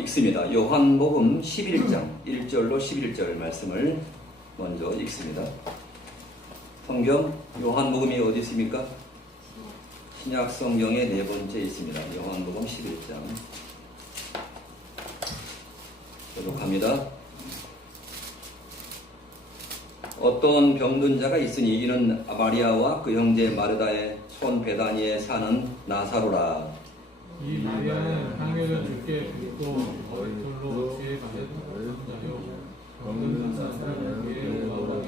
읽습니다. 요한복음 11장 1절로 11절 말씀을 먼저 읽습니다. 성경 요한복음이 어디 있습니까? 신약 성경의 네 번째 있습니다. 요한복음 11장 계속합니다. 어떤 병든 자가 있으니 이는 마리아와 그 형제 마르다의 손 베다니에 사는 나사로라. 이 마리아는 향유를 주께 붓고 머리털로 죄 받은 자요 병든 사람을 위해 오라고.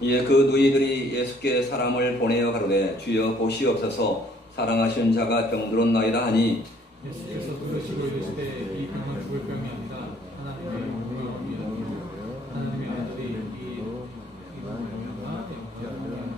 이에 그 누이들이 예수께 사람을 보내어 가로되 주여 보시옵소서 사랑하시는 자가 병들었나이다 하니 예수께서 들으시고 이르시되 이 병은 죽을 병이 아니다 하나님의 영광을 위하여 하나님의 아들이 이 병과 영광을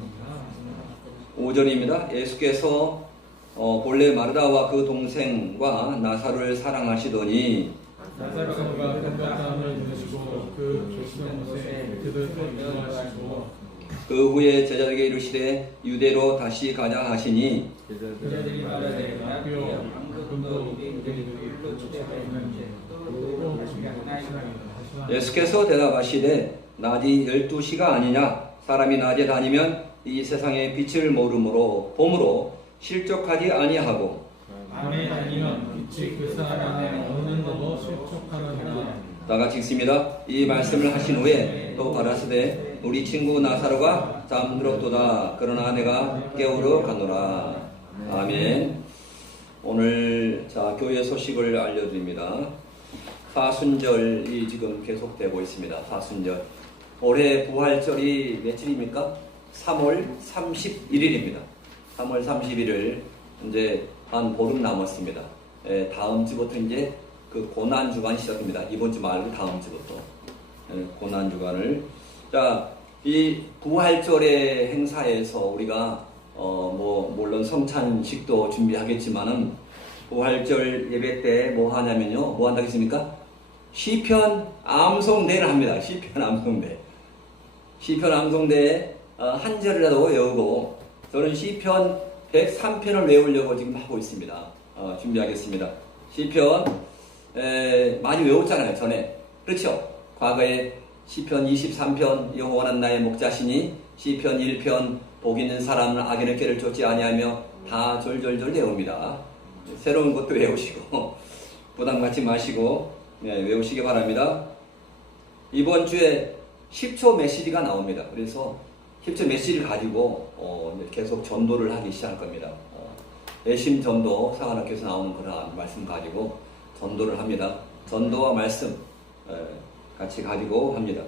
위하여. 5절입니다. 예수께서 본래 마르다와 그 동생과 나사로를 사랑하시더니 나사로가 병자함을 들으시고 그 계시던 곳에 그들을 인도하시고 그 후에 제자들에게 이르시되 유대로 다시 가자 하시니 그자들이 말하되 라비오 방금도 우리들이 일로 초대하였는데 또 하시나이다. 예수께서 대답하시되 낮이 12시가 아니냐 사람이 낮에 다니면 이 세상의 빛을 모르므로 봄으로 실족하지 아니하고 밤에 다니면 빛이 그 사람 안에 없는 것도 실족하느니라. 다 같이 읽습니다. 이 말씀을 하신 후에 또 가라사대 우리 친구 나사로가 잠들었도다 그러나 내가 깨우러 가노라. 아멘. 오늘 교회 소식을 알려드립니다. 사순절이 지금 계속되고 있습니다. 사순절. 올해 부활절이 며칠입니까? 3월 31일입니다. 3월 31일 이제 한 보름 남았습니다. 다음 주부터 이제 그 고난 주간이 시작됩니다. 이번 주 말고 다음 주부터 고난 주간을. 이 부활절의 행사에서 우리가 물론 성찬식도 준비하겠지만은 부활절 예배 때 뭐 하냐면요, 뭐 한다겠습니까? 시편 암송대를 합니다. 시편 암송대. 시편 암송대 한 절이라도 외우고. 저는 시편 103편을 외우려고 지금 하고 있습니다. 준비하겠습니다. 시편 많이 외웠잖아요, 전에. 그렇죠? 과거에 시편 23편 여호와는 나의 목자시니 시편 1편 복 있는 사람은 악인의 길을 쫓지 아니하며 다 졸졸졸 외웁니다. 새로운 것도 외우시고 부담 갖지 마시고 외우시기 바랍니다. 이번 주에 10초 메시지가 나옵니다. 그래서 10초 메시지를 가지고 계속 전도를 하기 시작할 겁니다. 애심 전도 사관학교에서 나오는 그런 말씀 가지고 전도를 합니다. 전도와 말씀 같이 가지고 합니다.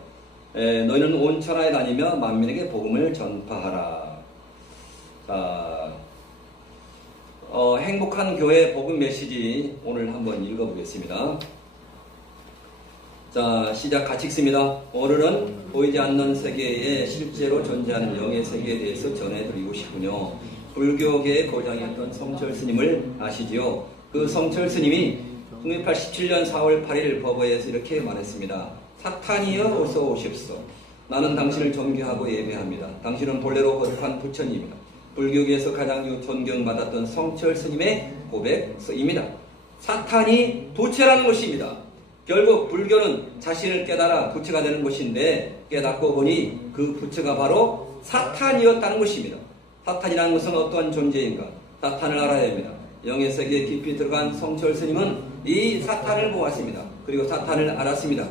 너희는 온 천하에 다니며 만민에게 복음을 전파하라. 자, 행복한 교회 복음 메시지 오늘 한번 읽어보겠습니다. 자, 시작 같이 읽습니다. 오늘은 보이지 않는 세계에 실제로 존재하는 영의 세계에 대해서 전해드리고 싶군요. 불교계의 고장이었던 성철 스님을 아시지요? 그 성철 스님이 1987년 4월 8일 법회에서 이렇게 말했습니다. 사탄이여 어서 오십소. 나는 당신을 존경하고 예배합니다. 당신은 본래로 거룩한 부처님입니다. 불교계에서 가장 존경받았던 성철 스님의 고백서입니다. 사탄이 부처라는 것입니다. 결국 불교는 자신을 깨달아 부처가 되는 것인데 깨닫고 보니 그 부처가 바로 사탄이었다는 것입니다. 사탄이라는 것은 어떠한 존재인가? 사탄을 알아야 합니다. 영의 세계에 깊이 들어간 성철 스님은 이 사탄을 보았습니다. 그리고 사탄을 알았습니다.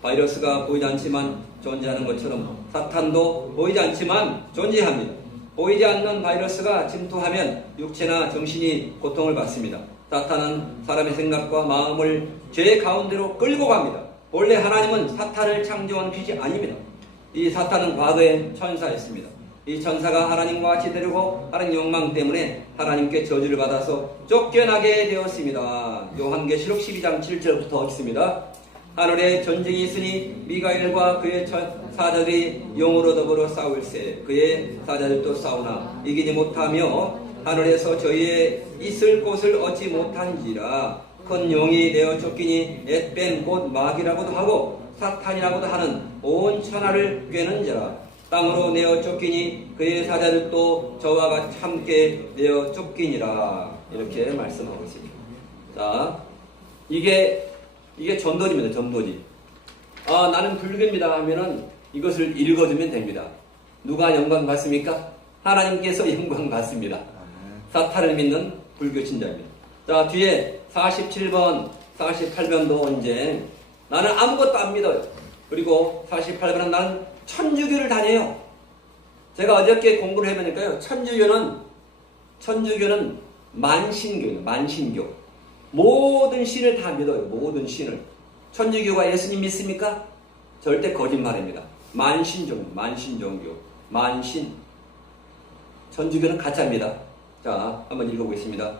바이러스가 보이지 않지만 존재하는 것처럼 사탄도 보이지 않지만 존재합니다. 보이지 않는 바이러스가 침투하면 육체나 정신이 고통을 받습니다. 사탄은 사람의 생각과 마음을 죄 가운데로 끌고 갑니다. 원래 하나님은 사탄을 창조한 빛이 아닙니다. 이 사탄은 과거에 천사였습니다. 이 천사가 하나님과 같이 되려고 하는 욕망 때문에 하나님께 저주를 받아서 쫓겨나게 되었습니다. 요한계시록 12장 7절부터 읽습니다. 하늘에 전쟁이 있으니 미가엘과 그의 사자들이 용으로 더불어 싸울세. 그의 사자들도 싸우나 이기지 못하며 하늘에서 저희의 있을 곳을 얻지 못한지라. 큰 용이 내어 쫓기니 앳뺀 곧 마귀라고도 하고 사탄이라고도 하는 온 천하를 꿰는 자라. 땅으로 내어 쫓기니 그의 사자들도 저와 함께 내어 쫓기니라. 이렇게 말씀하고 있습니다. 자, 이게 이게 전도지입니다. 전도지. 아, 나는 불교입니다 하면은 이것을 읽어주면 됩니다. 누가 영광 받습니까? 하나님께서 영광 받습니다. 사탄을 믿는 불교 신자입니다. 자, 뒤에 47번, 48번도 이제 나는 아무것도 안 믿어요. 그리고 48번은 나는 천주교를 다녀요. 제가 어저께 공부를 해보니까요. 천주교는 만신교예요. 만신교. 모든 신을 다 믿어요. 모든 신을. 천주교가 예수님 믿습니까? 절대 거짓말입니다. 만신종교. 만신. 천주교는 가짜입니다. 자, 한번 읽어보겠습니다.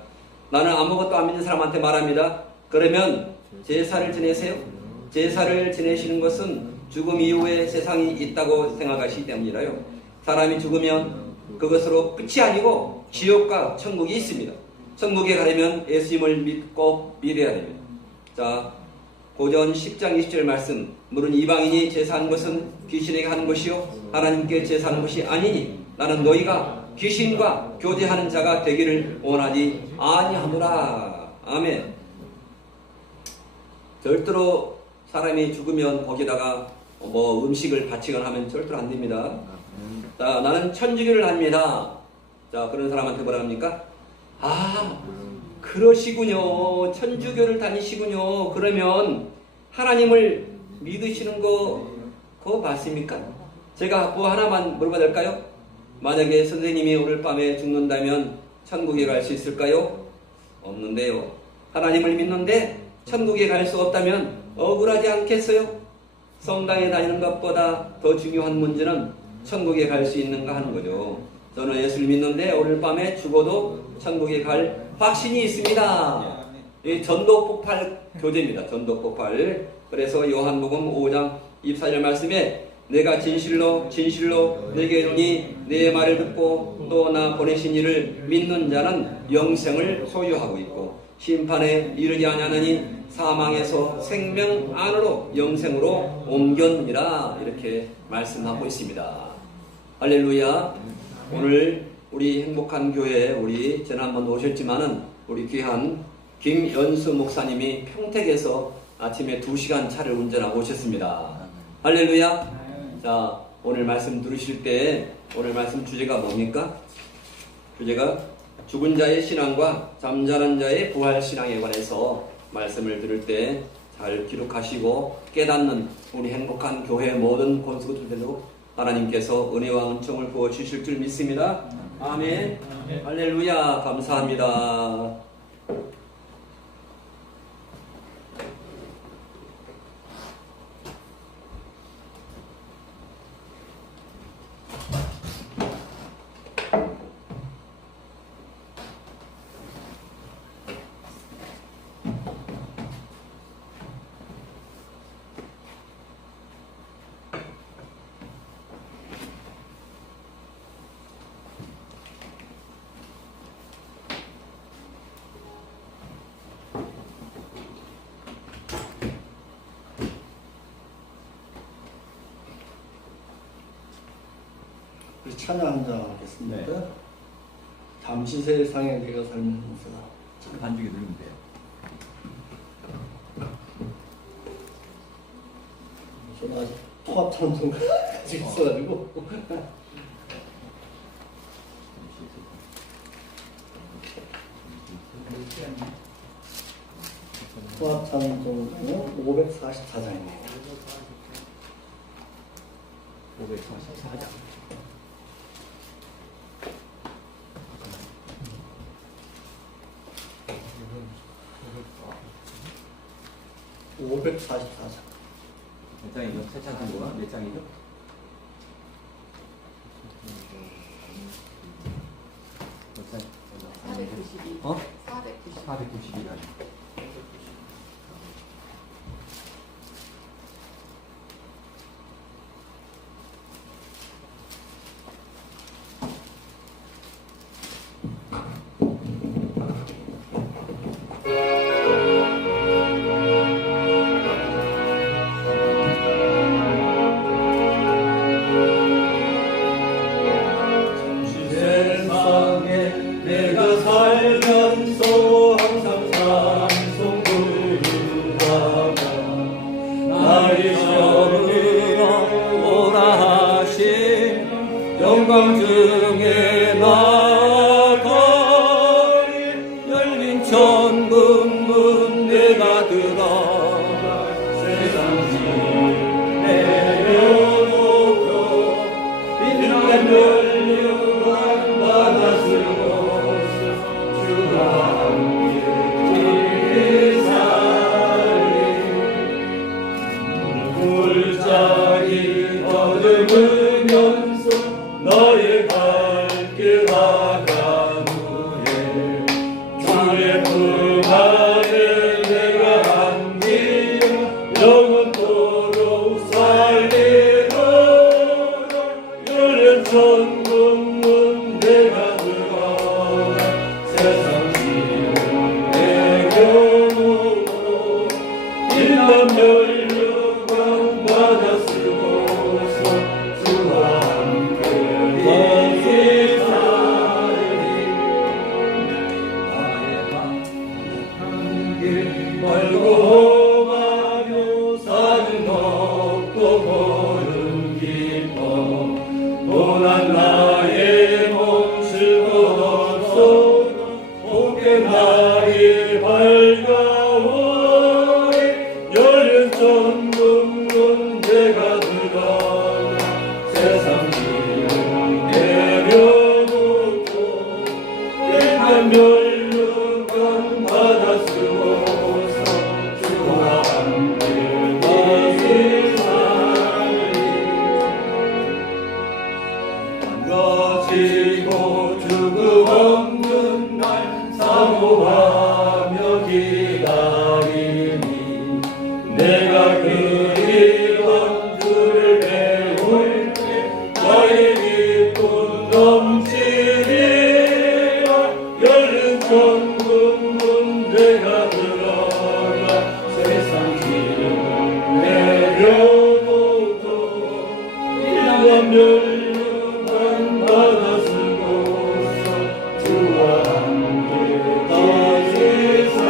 나는 아무것도 안 믿는 사람한테 말합니다. 그러면 제사를 지내세요. 제사를 지내시는 것은 죽음 이후에 세상이 있다고 생각하시기 때문이라요. 사람이 죽으면 그것으로 끝이 아니고 지옥과 천국이 있습니다. 천국에 가려면 예수님을 믿고 믿어야 됩니다. 자, 고전 10장 20절 말씀. 물은 이방인이 제사하는 것은 귀신에게 하는 것이요 하나님께 제사하는 것이 아니니 나는 너희가 귀신과 교제하는 자가 되기를 원하지 아니하노라. 아멘. 절대로 사람이 죽으면 거기다가 뭐 음식을 바치거나 하면 절대로 안 됩니다. 자, 나는 천주교를 합니다. 자, 그런 사람한테 뭐라 합니까? 아, 그러시군요. 천주교를 다니시군요. 그러면 하나님을 믿으시는 거 그거 맞습니까? 제가 뭐 하나만 물어봐야 될까요? 만약에 선생님이 오늘 밤에 죽는다면 천국에 갈 수 있을까요? 없는데요. 하나님을 믿는데 천국에 갈 수 없다면 억울하지 않겠어요? 성당에 다니는 것보다 더 중요한 문제는 천국에 갈 수 있는가 하는 거죠. 저는 예수를 믿는데 오늘 밤에 죽어도 천국에 갈 확신이 있습니다. 이 전도폭발 교제입니다. 전도폭발. 그래서 요한복음 5장 24절 말씀에 내가 진실로 내게 이르니 내 말을 듣고 또 나 보내신 이를 믿는 자는 영생을 소유하고 있고 심판에 이르지 아니하느니 사망에서 생명 안으로 영생으로 옮겼느니라. 이렇게 말씀하고 있습니다. 할렐루야. 오늘 우리 행복한 교회 우리 지난번 오셨지만은 우리 귀한 김연수 목사님이 평택에서 아침에 2시간 차를 운전하고 오셨습니다. 할렐루야. 자, 오늘 말씀 들으실 때 오늘 말씀 주제가 뭡니까? 주제가 죽은 자의 신앙과 잠자는 자의 부활 신앙에 관해서 말씀을 들을 때 잘 기록하시고 깨닫는 우리 행복한 교회 모든 권수들도 하나님께서 은혜와 은총을 부어 주실 줄 믿습니다. 아멘. 할렐루야. 감사합니다. 우리 찬양 한장 하겠습니다. 네. 잠시 세상에 내가 살면서 반죽이 누르면 돼요. 저는 아직 통합 찬송 가지고 있어가지고 통합 찬송은 544장입니다. 544장. 몇 장이죠? 세 장이죠? 몇 장이죠? 몇 장? 492. 어? 492. 492가지. 세상에 내가 살면서 항상 영광 중에 나가리 열린 천국문 내가 들어가 세상 내려놓고 빛난 멸류관 받아 쓰고 주가 함께 물자리 얻으면서 너의 갈길 가가무에 주의 품 안에 내가 안기며 영원토록 살리도록 열린 천국문 내가 들어가 세상 지은 내려놓고 빛난 멸류관 받아 쓰고서 주와 함께 이기 살리 나의 길 멀고 험하며 산은 없고 보는 기뻐 고난 나의 몸쉴 것 없어 복의 날이 밝아오리 열린 천국문 내가 들어가 세상 지은 내려놓고 빛난 멸류관 받아 쓰고서 주와 함께 다시 살리 가지고 죽음 없는 날 사모하며 기다리니 내가 그리던 주를 배울 때 나의 기쁨 넘치리라 열린 천국문 내가 들어가 세상 지은 내려놓고 빛난 멸류관 받아 쓰고서 주와 함께 다시 살리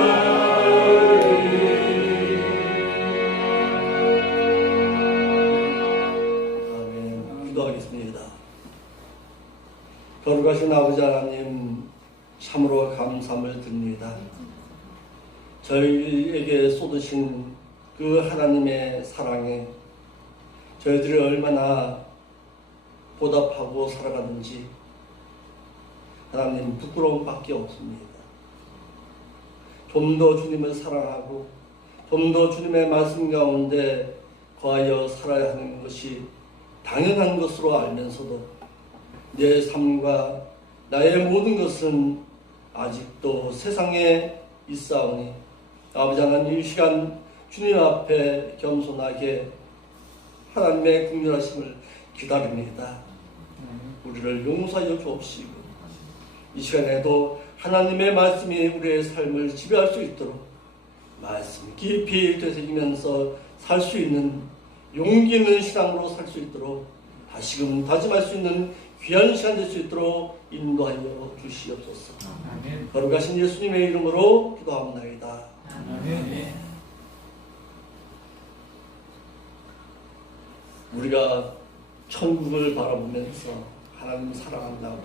아멘. 기도하겠습니다. 거룩하신 아버지 하나님, 참으로 감사함을 드립니다. 저희에게 쏟으신 그 하나님의 사랑에 저희들이 얼마나 보답하고 살아가는지 하나님 부끄러움밖에 없습니다. 좀 더 주님을 사랑하고 좀 더 주님의 말씀 가운데 거하여 살아야 하는 것이 당연한 것으로 알면서도 내 삶과 나의 모든 것은 아직도 세상에 있사오니 아버지 하나님 이 시간 주님 앞에 겸손하게 하나님의 긍휼하심을 기다립니다. 우리를 용서하여 주옵시고 이 시간에도 하나님의 말씀이 우리의 삶을 지배할 수 있도록 말씀 깊이 되새기면서 살 수 있는 용기 있는 신앙으로 살 수 있도록 다시금 다짐할 수 있는 귀한 시간 될 수 있도록 인도하여 주시옵소서. 아멘. 거룩하신 예수님의 이름으로 기도합니다. 아멘. 우리가 천국을 바라보면서 하나님 사랑한다고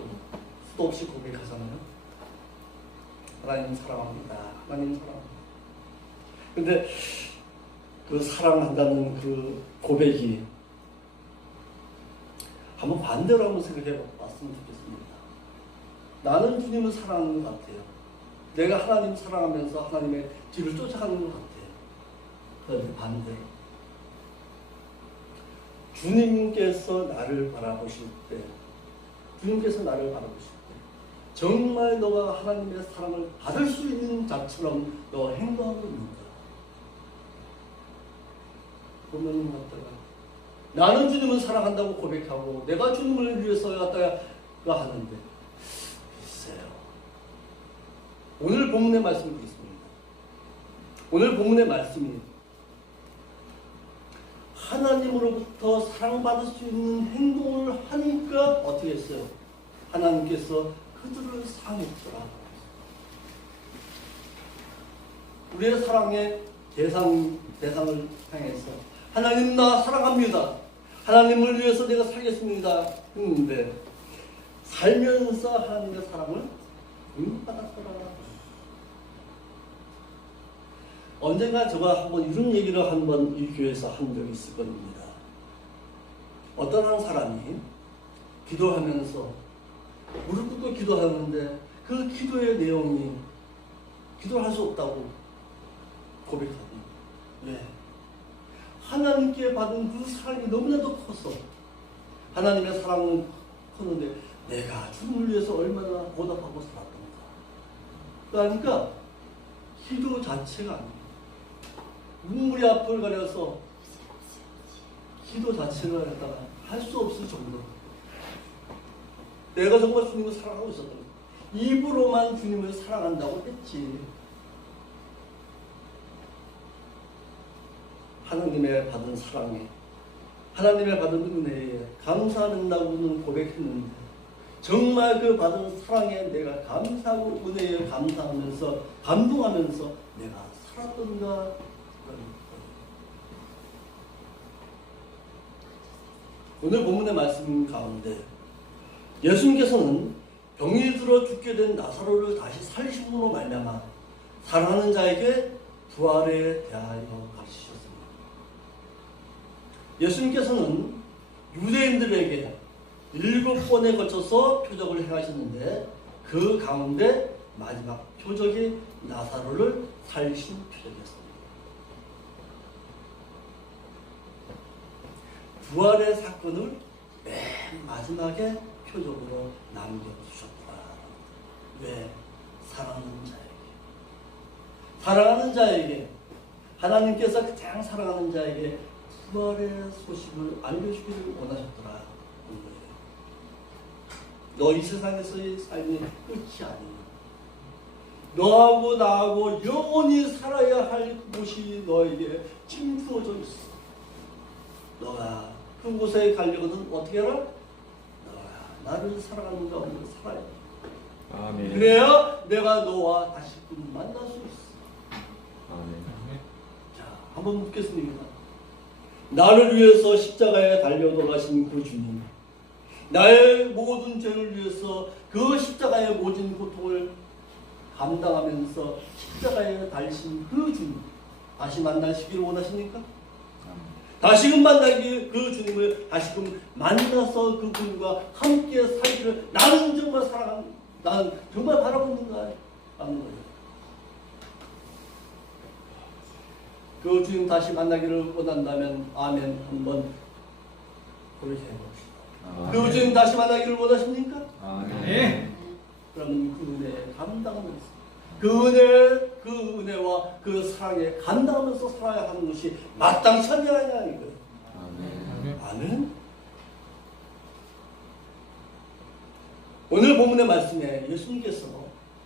수도 없이 고백하잖아요. 하나님 사랑합니다. 하나님 사랑합니다. 근데 그 사랑한다는 그 고백이 한번 반대로 한번 생각해 봤으면 좋겠습니다. 나는 주님을 사랑하는 것 같아요. 내가 하나님 사랑하면서 하나님의 뒤를 쫓아가는 것 같아요. 그런데 반대로 주님께서 나를 바라보실 때, 주님께서 나를 바라보실 때 정말 너가 하나님의 사랑을 받을 수 있는 자처럼 너 행동하고 있는가? 보면 어떨까? 나는 주님을 사랑한다고 고백하고 내가 주님을 위해서 갖다가 하는데 글쎄요. 오늘 본문의 말씀이 그렇습니다. 오늘 본문의 말씀이 하나님으로부터 사랑받을 수 있는 행동을 하니까 어떻게 했어요? 하나님께서 그들을 사랑했더라. 우리의 사랑의 대상을 향해서 하나님 나 사랑합니다. 하나님을 위해서 내가 살겠습니다. 했는데 살면서 하나님의 사랑을 받았더라. 언젠가 제가 한번 이런 얘기를 한번 이 교회에서 한 적이 있을 겁니다. 어떤 한 사람이 기도하면서 무릎 꿇고 기도하는데 그 기도의 내용이 기도를 할 수 없다고 고백하니 왜? 하나님께 받은 그 사랑이 너무나도 컸어. 하나님의 사랑은 컸는데 내가 주님을 위해서 얼마나 보답하고 살았던가. 그러니까 기도 자체가 아니에요. 눈물이 앞을 가려서 기도 자체를 갖다가 할 수 없을 정도로 내가 정말 주님을 사랑하고 있었던 거예요. 입으로만 주님을 사랑한다고 했지. 하나님의 받은 사랑에, 하나님의 받은 은혜에 감사한다고는 고백했는데 정말 그 받은 사랑에 내가 감사하고 은혜에 감사하면서 감동하면서 내가 살았던가. 오늘 본문의 말씀 가운데 예수님께서는 병이 들어 죽게 된 나사로를 다시 살리심으로 말미암아 사랑하는 자에게 부활에 대하여 가르치셨습니다. 예수님께서는 유대인들에게 7번에 걸쳐서 표적을 행하셨는데 그 가운데 마지막 표적이 나사로를 살리신 표적이었습니다. 부활의 사건을 맨 마지막에 표적으로 남겨주셨더라. 왜? 사랑하는 자에게. 사랑하는 자에게, 하나님께서 가장 사랑하는 자에게 부활의 소식을 알려주기를 원하셨더라. 너 이 세상에서의 삶이 끝이 아니야. 너하고 나하고 영원히 살아야 할 곳이 너에게 찜부어져 있어. 너가 그곳에 가려거든 어떻게 해라? 너가 나를 사랑하는 가운데 살아야 돼. 아멘. 그래야 내가 너와 다시금 만날 수 있어. 아멘. 자, 한번 묻겠습니다. 나를 위해서 십자가에 달려 돌아가신 그 주님, 나의 모든 죄를 위해서 그 십자가의 모진 고통을 감당하면서 십자가에 달리신 그 주님, 다시 만나시기를 원하십니까? 다시금 만나기 그 주님을 다시금 만나서 그분과 함께 살기를 나는 정말 사랑합니다. 나는 정말 바라고 있는가 하는 거예요. 그 주님 다시 만나기를 원한다면 아멘 한번 그렇게 해봅시다. 그 주님 다시 만나기를 원하십니까? 아멘. 그러면 그 은혜에 감당하면서 그 은혜와 그 사랑에 감당하면서 살아야 하는 것이 마땅치 않냐 이거예요. 아멘. 아멘. 오늘 본문의 말씀에 예수님께서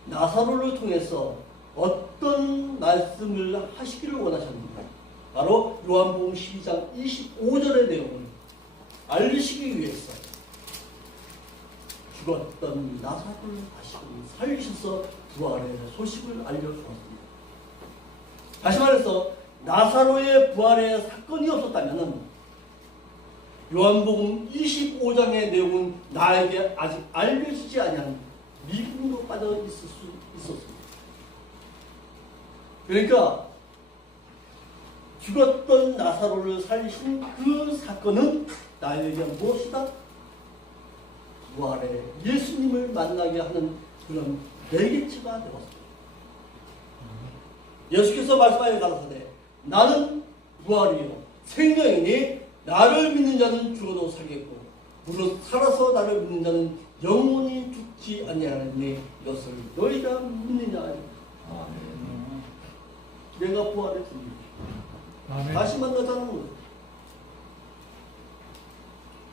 나사로를 통해서 어떤 말씀을 하시기를 원하셨는가? 바로 요한복음 12장 25절의 내용을 알리시기 위해서 죽었던 나사로를 다시금 살리셔서 부활의 소식을 알려주었습니다. 다시 말해서 나사로의 부활의 사건이 없었다면 요한복음 25장의 내용은 나에게 아직 알려지지 아니한 미궁으로 빠져 있을 수 있었습니다. 그러니까 죽었던 나사로를 살리신 그 사건은 나에게 무엇이다? 부활의 예수님을 만나게 하는 그런 매개체가 되었습니다. 예수께서 말씀하여 가라사대 나는 부활이요 생명이니 나를 믿는 자는 죽어도 살겠고 무릇 살아서 나를 믿는 자는 영원히 죽지 아니하느니 이것을 너희가 믿느냐. 아멘. 내가 부활의 주님 다시 만나자는 거예요.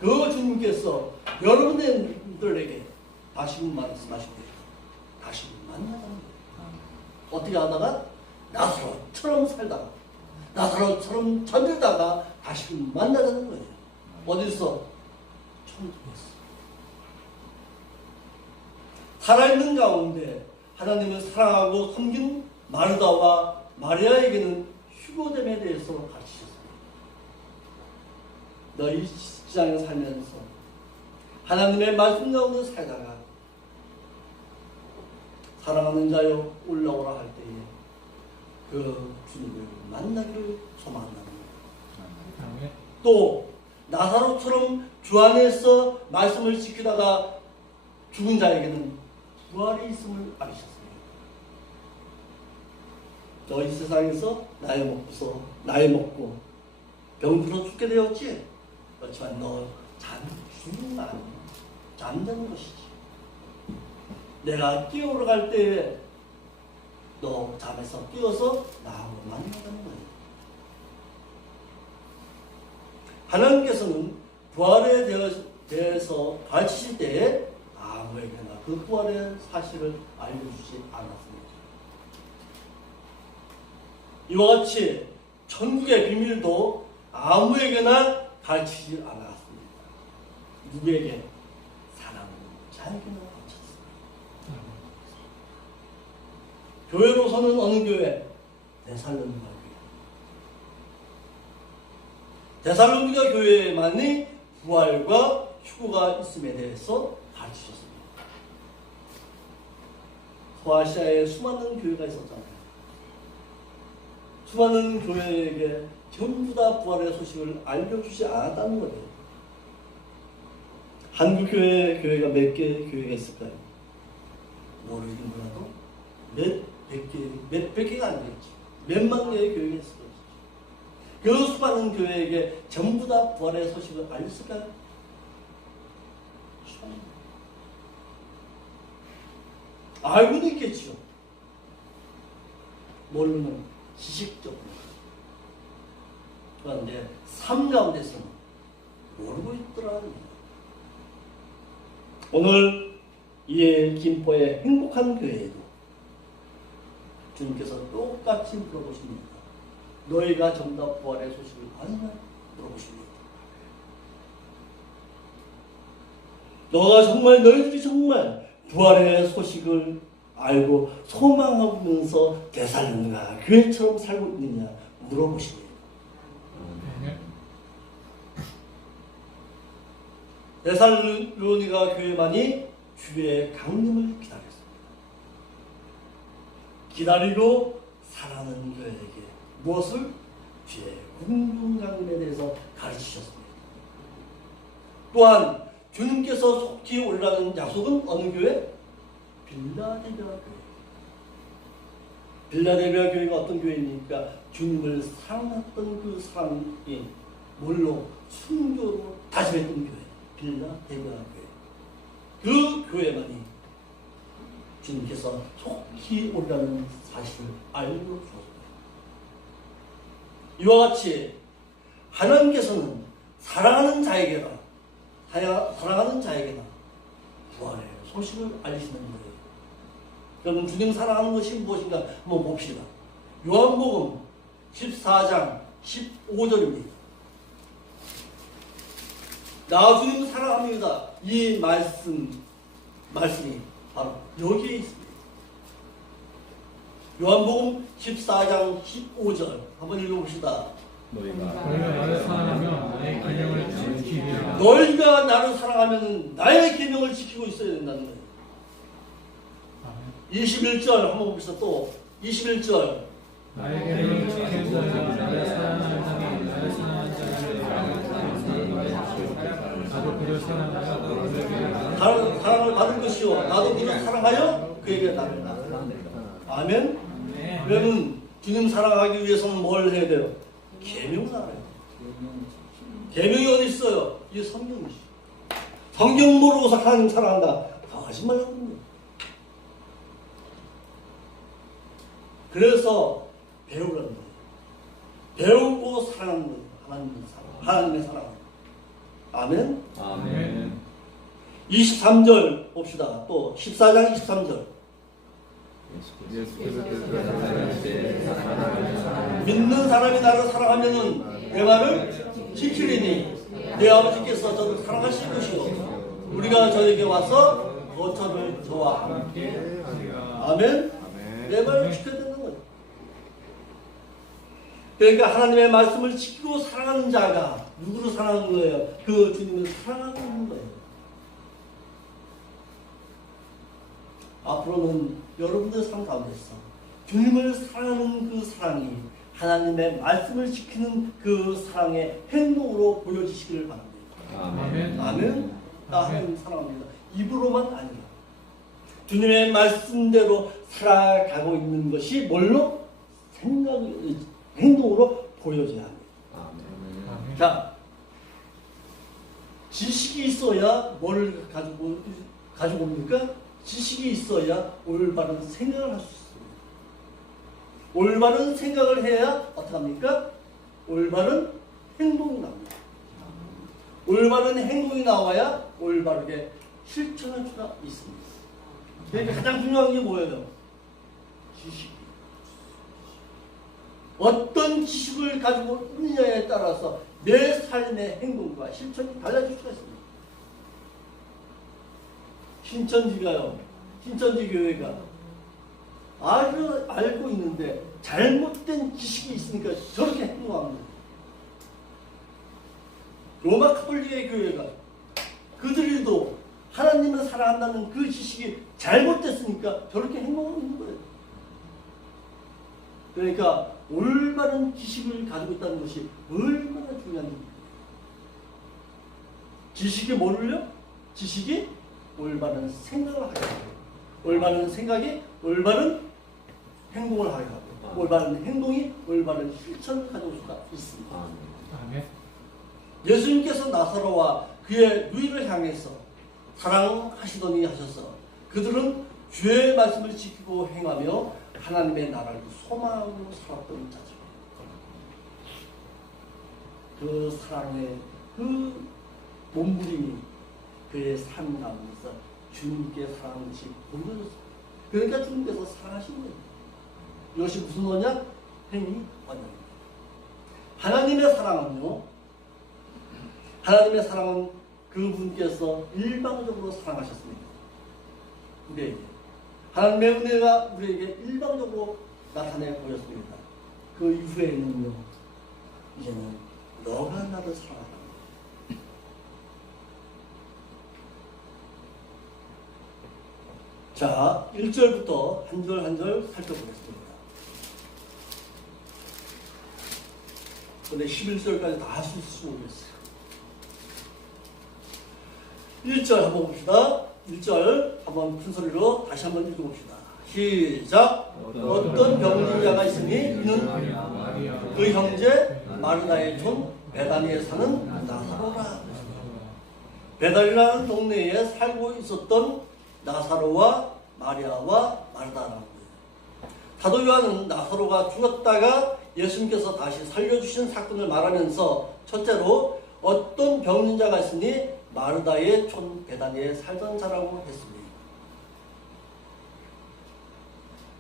그 주님께서 여러분들에게 다시 말씀하십니다. 다시 만나자는 거예요. 어떻게 하다가 나사로처럼 살다가 나사로처럼 잠들다가 다시 만나자는 거예요. 어디서? 천국에서. 살아있는 가운데 하나님을 사랑하고 섬긴 마르다와 마리아에게는 휴거됨에 대해서 가르치셨습니다. 너희 시장에 살면서 하나님의 말씀 가운데 살다가 사랑하는 자여 올라오라 할 때에 그 주님을 만나기를 소망합니다. 아멘. 또 나사로처럼 주 안에서 말씀을 지키다가 죽은 자에게는 부활이 있음을 알으셨습니다. 너 이 세상에서 나이 먹고 병들어 죽게 되었지. 그렇지만 너 죽는 거 아니야. 잠자는 것이지. 내가 뛰어올라갈 때에 너 잠에서 뛰어서 나하고 만나는 거예요. 하나님께서는 부활에 대해서 가르치실 때에 아무에게나 그 부활의 사실을 알려주지 않았습니다. 이와 같이 천국의 비밀도 아무에게나 가르치지 않았습니다. 누구에게? 사랑하는 자에게나 가르쳤습니다. 교회로서는 어느 교회? 데살로니가 교회. 데살로니가 교회만이 부활과 휴거가 있음에 대해서 가르치셨습니다. 소아시아에 수많은 교회가 있었잖아요. 수많은 교회에게 전부 다 부활의 소식을 알려주지 않았다는 거예요. 한국 교회가 몇 개 교회가 있을까요? 모르긴 몰라도 몇백 개가 안 되겠지. 몇만 개의 교회가 있을 거예요. 그 수많은 교회에게 전부 다 부활의 소식을 알렸을까요? 알고는 있겠죠. 모르는 지식적으로. 그런데 삶 가운데서는 모르고 있더라. 오늘 이 김포의 행복한 교회에도 주님께서 똑같이 물어보십니다. 너희가 정답 부활의 소식을 아느냐? 물어보십니다. 너희들이 정말 부활의 소식을 알고 소망하면서 데살로니가 교회처럼 살고 있느냐 물어보십니다. 데살로니가 교회만이 주의 강림을 기다렸습니다. 기다리고 사랑하는 교회에게 무엇을? 주의 궁중 강림에 대해서 가르치셨습니다. 또한 주님께서 속히 오리라는 약속은 어느 교회? 빌라델비아 교회. 빌라델비아 교회가 어떤 교회입니까? 주님을 사랑했던 그 사랑이 뭘로? 순교로 다짐했던 교회. 빌라델비아 교회. 그 교회만이 주님께서 속히 오리라는 사실을 알려주었습니다. 이와 같이 하나님께서는 사랑하는 자에게나 부활의 소식을 알리시는 거예요. 그럼 주님 사랑하는 것이 무엇인가 한번 봅시다. 요한복음 14장 15절입니다. 나 주님 사랑합니다. 이 말씀이 바로 여기에 있습니다. 요한복음 14장 15절 한번 읽어봅시다. 너희가 나를 사랑하면 나의 계명을 지키리라. 너희가 나를 사랑하면 나의 계명을 지키고 있어야 된다는 거예요. 21절 한번 봅시다. 또 21절 나의 계명을 지키는 자는 나를 사랑하는 자니 나를 사랑하는 자에게 나도 그를 사랑하여 그에게 사랑을 받을 것이요 나도 그를 사랑하여 그에게 나를 아멘. 그러면 주님 사랑하기 위해서는 뭘 해야 돼요? 계명을 알아요. 계명이 어디 있어요? 이 성경이지. 성경 모르고서 하나님 사랑한다. 거짓말 하는 거예요. 그래서 배우라는 거예요. 배우고 사랑하는 거예요. 하나님의 사랑. 아멘. 아멘. 23절 봅시다. 또 14장 23절. 믿는 사람이 나를 사랑하면은 내 말을 지키리니 내 아버지께서 저를 사랑하실 것이요 우리가 저에게 와서 거처를 저와 함께 아멘. 내 말을 지켜야 되는 거예요. 그러니까 하나님의 말씀을 지키고 사랑하는 자가 누구를 사랑하는 거예요? 그 주님을 사랑하는 거예요. 앞으로는 여러분들 삶 가운데서 주님을 사랑하는 그 사랑이 하나님의 말씀을 지키는 그 사랑의 행동으로 보여지시기를 바랍니다. 아멘. 아멘. 나 하나님 사랑합니다. 입으로만 아니라 주님의 말씀대로 살아가고 있는 것이 뭘로? 행동으로 보여져야 합니다. 아멘. 자, 지식이 있어야 뭘 가지고 옵니까? 지식이 있어야 올바른 생각을 할 수 있습니다. 올바른 생각을 해야 어떻게 합니까? 올바른 행동이 나옵니다. 올바른 행동이 나와야 올바르게 실천할 수가 있습니다. 그러니까 가장 중요한 게 뭐예요? 지식. 어떤 지식을 가지고 있느냐에 따라서 내 삶의 행동과 실천이 달라질 수가 있습니다. 신천지 교회가 아주 알고 있는데 잘못된 지식이 있으니까 저렇게 행동합니다. 로마 카톨릭의 교회가 그들도 하나님을 사랑한다는 그 지식이 잘못됐으니까 저렇게 행동하고 있는 거예요. 그러니까 올바른 지식을 가지고 있다는 것이 얼마나 중요한 일입니까? 지식이 뭐를요? 지식이 올바른 생각을 하게 하고, 올바른 생각이 올바른 행동을 하게 하고, 올바른 행동이 올바른 실천을 가져올 수가 있습니다. 아멘. 예수님께서 나사로와 그의 누이를 향해서 사랑하시더니 하셔서 그들은 주의 말씀을 지키고 행하며 하나님의 나라를 소망으로 살았던 자죠. 그 사랑의 그 몸부림이 그의 삶 가운데서 주님께 사랑하는 것이 보여졌습니다. 그러니까 주님께서 사랑하신 거예요. 이것이 무슨 언약? 행위 언약입니다. 하나님의 사랑은요, 하나님의 사랑은 그분께서 일방적으로 사랑하셨습니다. 우리에게. 하나님의 은혜가 우리에게 일방적으로 나타내 보였습니다. 그 이후에는요, 이제는 너가 나를 사랑하라. 자, 1절부터 한 절 한 절 살펴보겠습니다. 근데 11절까지 다 할 수 있을지 모르겠어요. 1절 한번 봅시다. 1절 한번 큰 소리로 다시 한번 읽어봅시다. 시작. 어떤 병든 있으니 이는 그 형제 마르다의 촌 베다니에 사는 나사로라. 베다니라는 동네에 살고 있었던 나사로와 마리아와 마르다라는 거예요. 사도 요한은 나사로가 죽었다가 예수님께서 다시 살려주신 사건을 말하면서 첫째로 어떤 병든 자가 있으니 마르다의 촌 베다니에 살던 자라고 했습니다.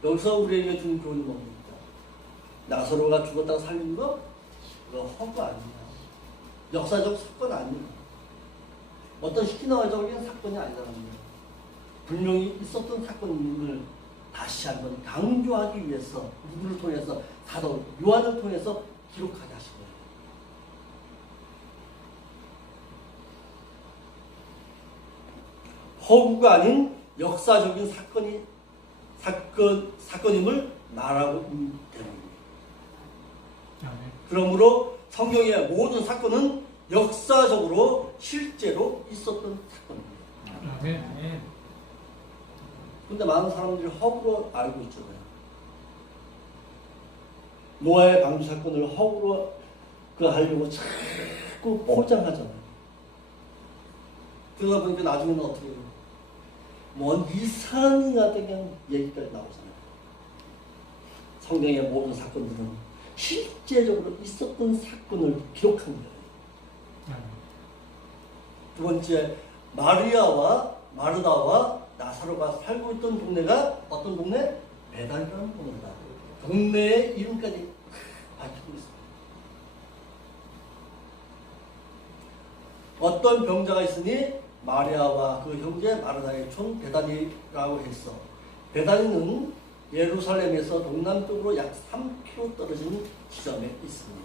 여기서 우리에게 준 교훈이 뭡니까? 나사로가 죽었다가 살린 거? 그거 허구 아니야. 역사적 사건 아니야. 어떤 시기나와적인 사건이 아니라는 거예요. 분명히 있었던 사건을 다시 한번 강조하기 위해서 누구를 통해서? 사도 요한을 통해서 기록하게 하신 거예요. 허구가 아닌 역사적인 사건임을 말하고 있기 때문입니다. 아멘. 그러므로 성경의 모든 사건은 역사적으로 실제로 있었던 사건입니다. 아멘. 근데 많은 사람들이 허구로 알고 있잖아요. 노아의 방주 사건을 허구로 하려고 자꾸 포장하잖아요. 그러다 보니까 나중에는 어떻게 해요? 뭔 이상한 그냥 얘기까지 나오잖아요. 성경의 모든 사건들은 실제적으로 있었던 사건을 기록한 거예요. 아멘. 두 번째, 마리아와 마르다와 나사로가 살고 있던 동네가 어떤 동네? 베다니라는 동네다. 동네의 이름까지 밝히고 있습니다. 어떤 병자가 있으니 마리아와 그 형제 마르다의 촌 베다니라고 했어. 베다니는 예루살렘에서 동남쪽으로 약 3km 떨어진 지점에 있습니다.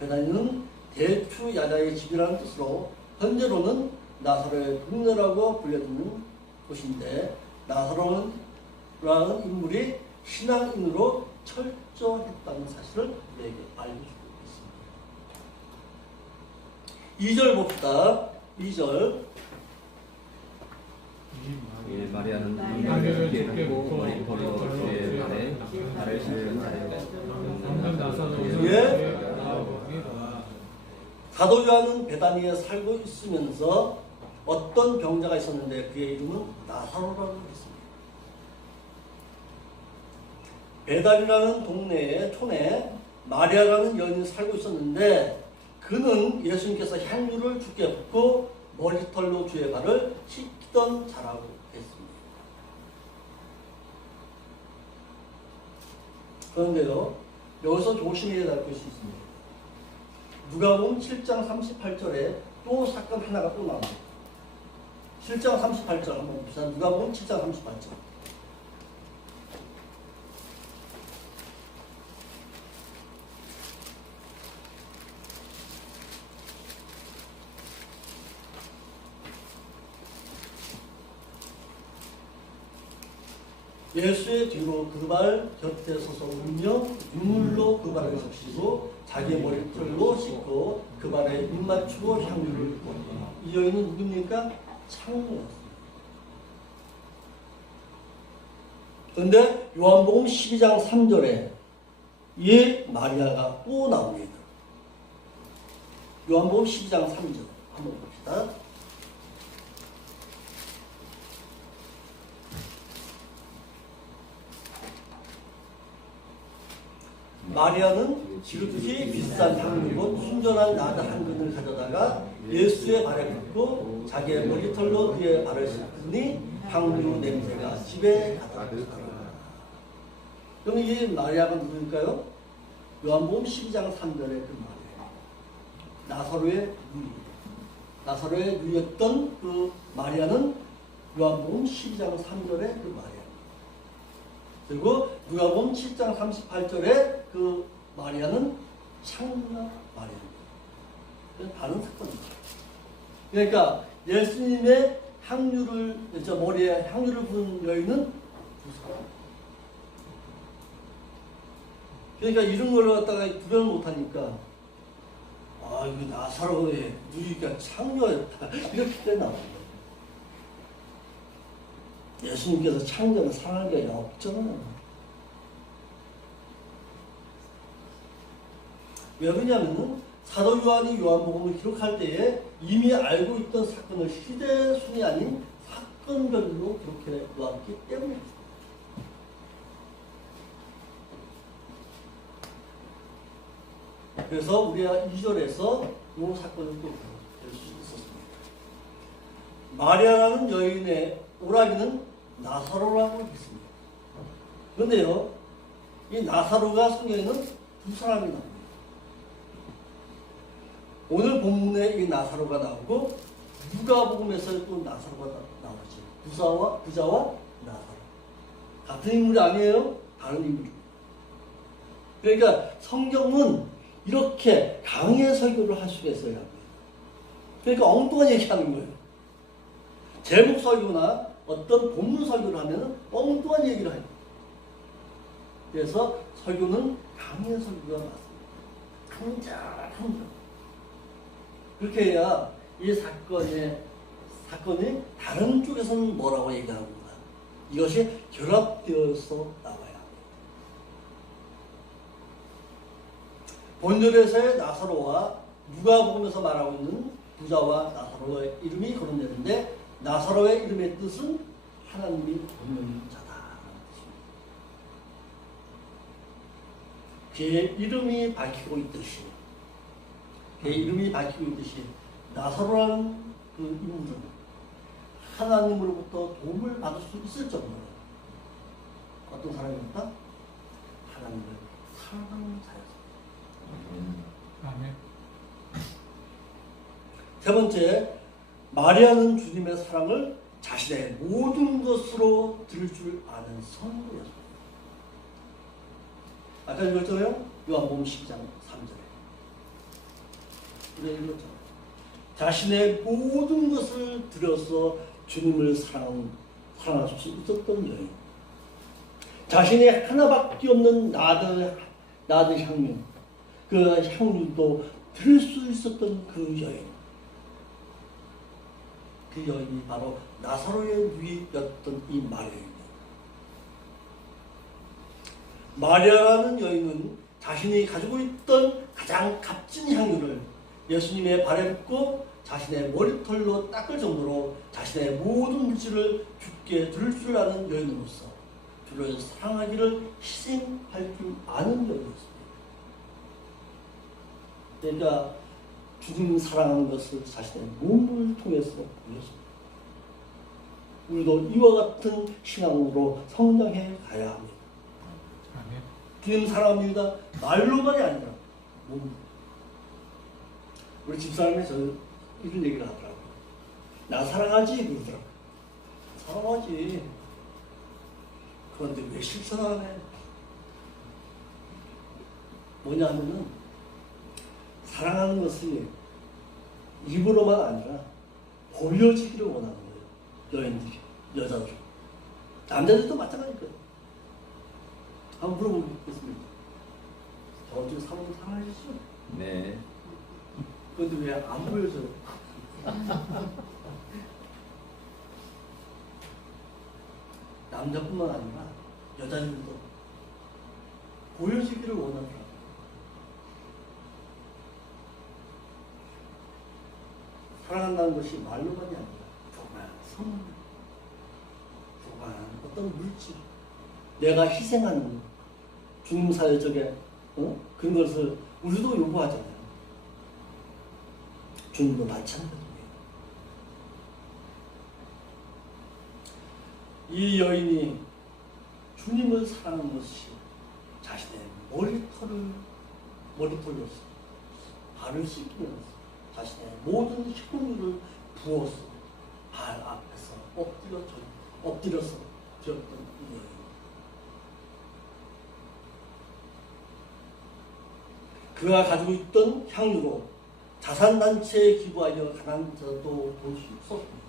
베다니는 대추 야자의 집이라는 뜻으로 현재로는 나사로의 동네라고 불려지는 곳인데 나사로라는 인물이 신앙인으로 철저했다는 사실을 우리에게 알려주고 있습니다. 2절 봅시다. 2절. 예, 마리아는 마리아를 죽게 묻고 머리털로 주의 발에 발을 씻는하여 방금 나사로는 예. 나옵니다. 사도 요한은 베다니에 살고 있으면서 어떤 병자가 있었는데 그의 이름은 나사로라고 했습니다. 베다니라는 동네에 촌에 마리아라는 여인이 살고 있었는데 그는 예수님께서 향유를 주께 붓고 머리털로 주의 발을 씻기던 자라고 했습니다. 그런데요, 여기서 조심해야 할 것이 있습니다. 누가복음 7장 38절에 또 사건 하나가 또 나옵니다. 7장 38절 한번 봅시다. 누가복음 7장 38절. 예수의 뒤로 그 발 곁에 서서 울며 눈물로 그 발을 적시고 자기 머리털로 씻고 그 발에 입 맞추고 향유를 붓고. 이 여인은 누굽니까? 창녀였습니다. 그런데 요한복음 12장 3절에 이 마리아가 또 나옵니다. 요한복음 12장 3절 한번 봅시다. 마리아는 지극히 비싼 향유로 순전한 나드 한 근을 가져다가 예수의 발에 붓고 자기의 머리털로 그의 발을 씻으니 향유 냄새가 집에 가득하더라. 그럼 이 마리아가 누구일까요? 요한복음 12장 3절의 그 마리아. 나사로의 누이. 나사로의 누이였던 그 마리아는 요한복음 12장 3절의 그 마리아. 그리고 누가복음 7장 38절에 그 마리아는 창녀 마리아입니다. 다른 사건입니다. 그러니까 예수님의 향유를 머리에 향유를 부은 여인은 두 사람. 그러니까 이런 걸 갖다가 구별을 못하니까 아 이거 나사로의 누이가 창녀였다 이렇게 나옵니다. 예수님께서 창녀를 사랑할 게 없잖아요. 왜 그러냐면은 사도 요한이 요한복음을 기록할 때에 이미 알고 있던 사건을 시대순이 아닌 사건별로 기록해 놓았기 때문입니다. 그래서 우리가 2절에서 이 사건을 또 볼 수 있었습니다. 마리아라는 여인의 오라비는 나사로라고 했습니다. 그런데요, 이 나사로가 성경에는 두 사람이 나옵니다. 오늘 본문에 이 나사로가 나오고 누가복음에서 또 나사로가 나오죠. 부자와 나사로. 같은 인물이 아니에요. 다른 인물입니다. 그러니까 성경은 이렇게 강의 설교를 할 수가 있어야 합니다. 그러니까 엉뚱한 얘기하는 거예요. 제목 설교나 어떤 본문 설교를 하면 엉뚱한 얘기를 해요. 그래서 설교는 강의 설교가 맞습니다. 한절. 그렇게 해야 이 사건이 다른 쪽에서는 뭐라고 얘기하는구나. 이것이 결합되어서 나와야 합니다. 본절에서의 나사로와 누가복음에서 말하고 있는 부자와 나사로의 이름이 거론되는데 나사로의 이름의 뜻은 하나님이 돕는 자다라는 뜻입니다. 그의 이름이 밝히고 있듯이 나사로라는 그 인물은 하나님으로부터 도움을 받을 수 있을 정도로 어떤 사람이었다? 하나님을 사랑하는 자였습니다. 아멘. 세 번째, 마리아는 주님의 사랑을 자신의 모든 것으로 들을 줄 아는 성도였습니다. 아까 읽었잖아요. 요한복음 12장 3절에. 우리가 읽었잖아요. 자신의 모든 것을 들여서 주님을 사랑하는 사랑할 수 있었던 여인. 자신의 하나밖에 없는 나드 향유, 그 향유도 들을 수 있었던 그 여인. 그 여인이 바로 나사로의 누이였던 이 마리아입니다. 마리아라는 여인은 자신이 가지고 있던 가장 값진 향유를 예수님의 발에 붓고 자신의 머리털로 닦을 정도로 자신의 모든 물질을 주께 드릴 줄 아는 여인으로서 주를 사랑하기를 희생할 줄 아는 여인이었습니다. 그러니까 주님 사랑하는 것을 자신의 몸을 통해서 보였습니다. 우리도 이와 같은 신앙으로 성장해 가야 합니다. 아멘. 주님 사랑합니다. 말로만이 아니라 몸. 우리 집사람이 저 이런 얘기를 하더라고요. 나 사랑하지? 그러더라고요. 사랑하지. 그런데 왜 실천을 안 해? 뭐냐 하면은 사랑하는 것이 입으로만 아니라 보여지기를 원하는 거예요. 여인들이, 여자들. 남자들도 마찬가지일 거예요. 한번 물어보겠습니다. 저한테 사모님 사랑하시죠? 네. 그런데 왜 안 보여져요? 남자뿐만 아니라 여자들도 보여지기를 원하더라고요. 사랑한다는 것이 말로만이 아니라 정말 선물, 정말 어떤 물질, 내가 희생하는 주님 사회적에 그런 것을 우리도 요구하잖아요. 주님도 마찬가지입니다. 이 여인이 주님을 사랑하는 것이 자신의 머리털로서 발을 씻기면서 자신의 모든 향유를 부어서 발 앞에서 엎드려서 드렸던 이 여인. 그가 가지고 있던 향유로 자산단체에 기부하여 가난한 자도 볼 수 있었습니다.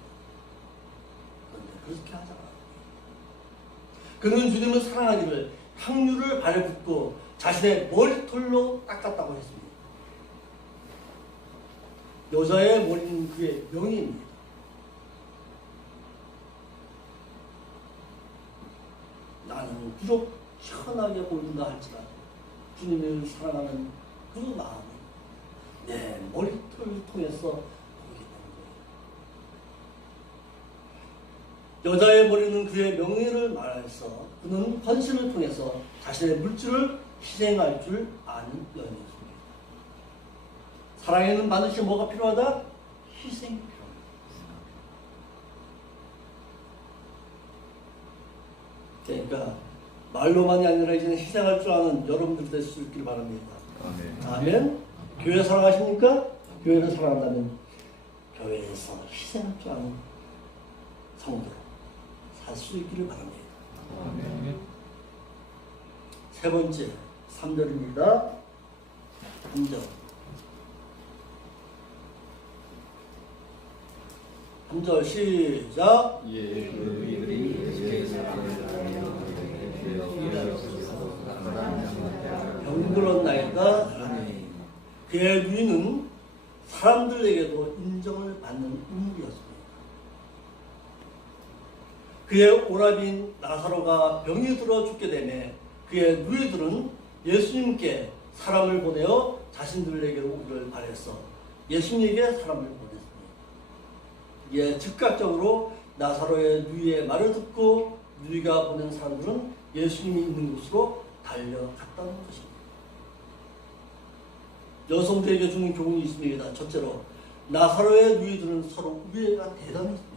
그런데 그렇게 하지 않았습니다. 그는 주님을 사랑하기를 향유를 발에 붓고 자신의 머리털로 닦았다고 했습니다. 여자의 머리는 그의 명예입니다. 나는 비록 현하게 보인다 할지라도 주님을 사랑하는 그 마음이 내 머리털을 통해서 보이게 되는 거예요. 여자의 머리는 그의 명예를 말해서 그는 헌신을 통해서 자신의 물질을 희생할 줄 아는 여인이었습니다. 사랑에는 반드시 뭐가 필요하다? 희생이 필요합니다. 그러니까 말로만이 아니라 이제는 희생할 줄 아는 여러분들 될 수 있길 바랍니다. 아멘. 아멘. 교회 사랑하십니까? 교회를 사랑한다면 교회에서 희생할 줄 아는 성도로 살 수 있기를 바랍니다. 아멘. 세 번째 3절입니다. 3절. 3절 시작. 예, 너희들이 제 사랑을 병들었 나이가 사랑해. 그의 누이는 사람들에게도 인정을 받는 인물이었습니다. 그의 오라비인 나사로가 병이 들어 죽게 되매 그의 누이들은 예수님께 사람을 보내어 자신들에게로 오기를 바랬어 예수님에게 사람을 보냈습니다. 이에 즉각적으로 나사로의 누이의 말을 듣고 누이가 보낸 사람들은 예수님이 있는 곳으로 달려갔다는 것입니다. 여성들에게 주는 교훈이 있습니다. 첫째로 나사로의 누이들은 서로 우애가 대단했습니다.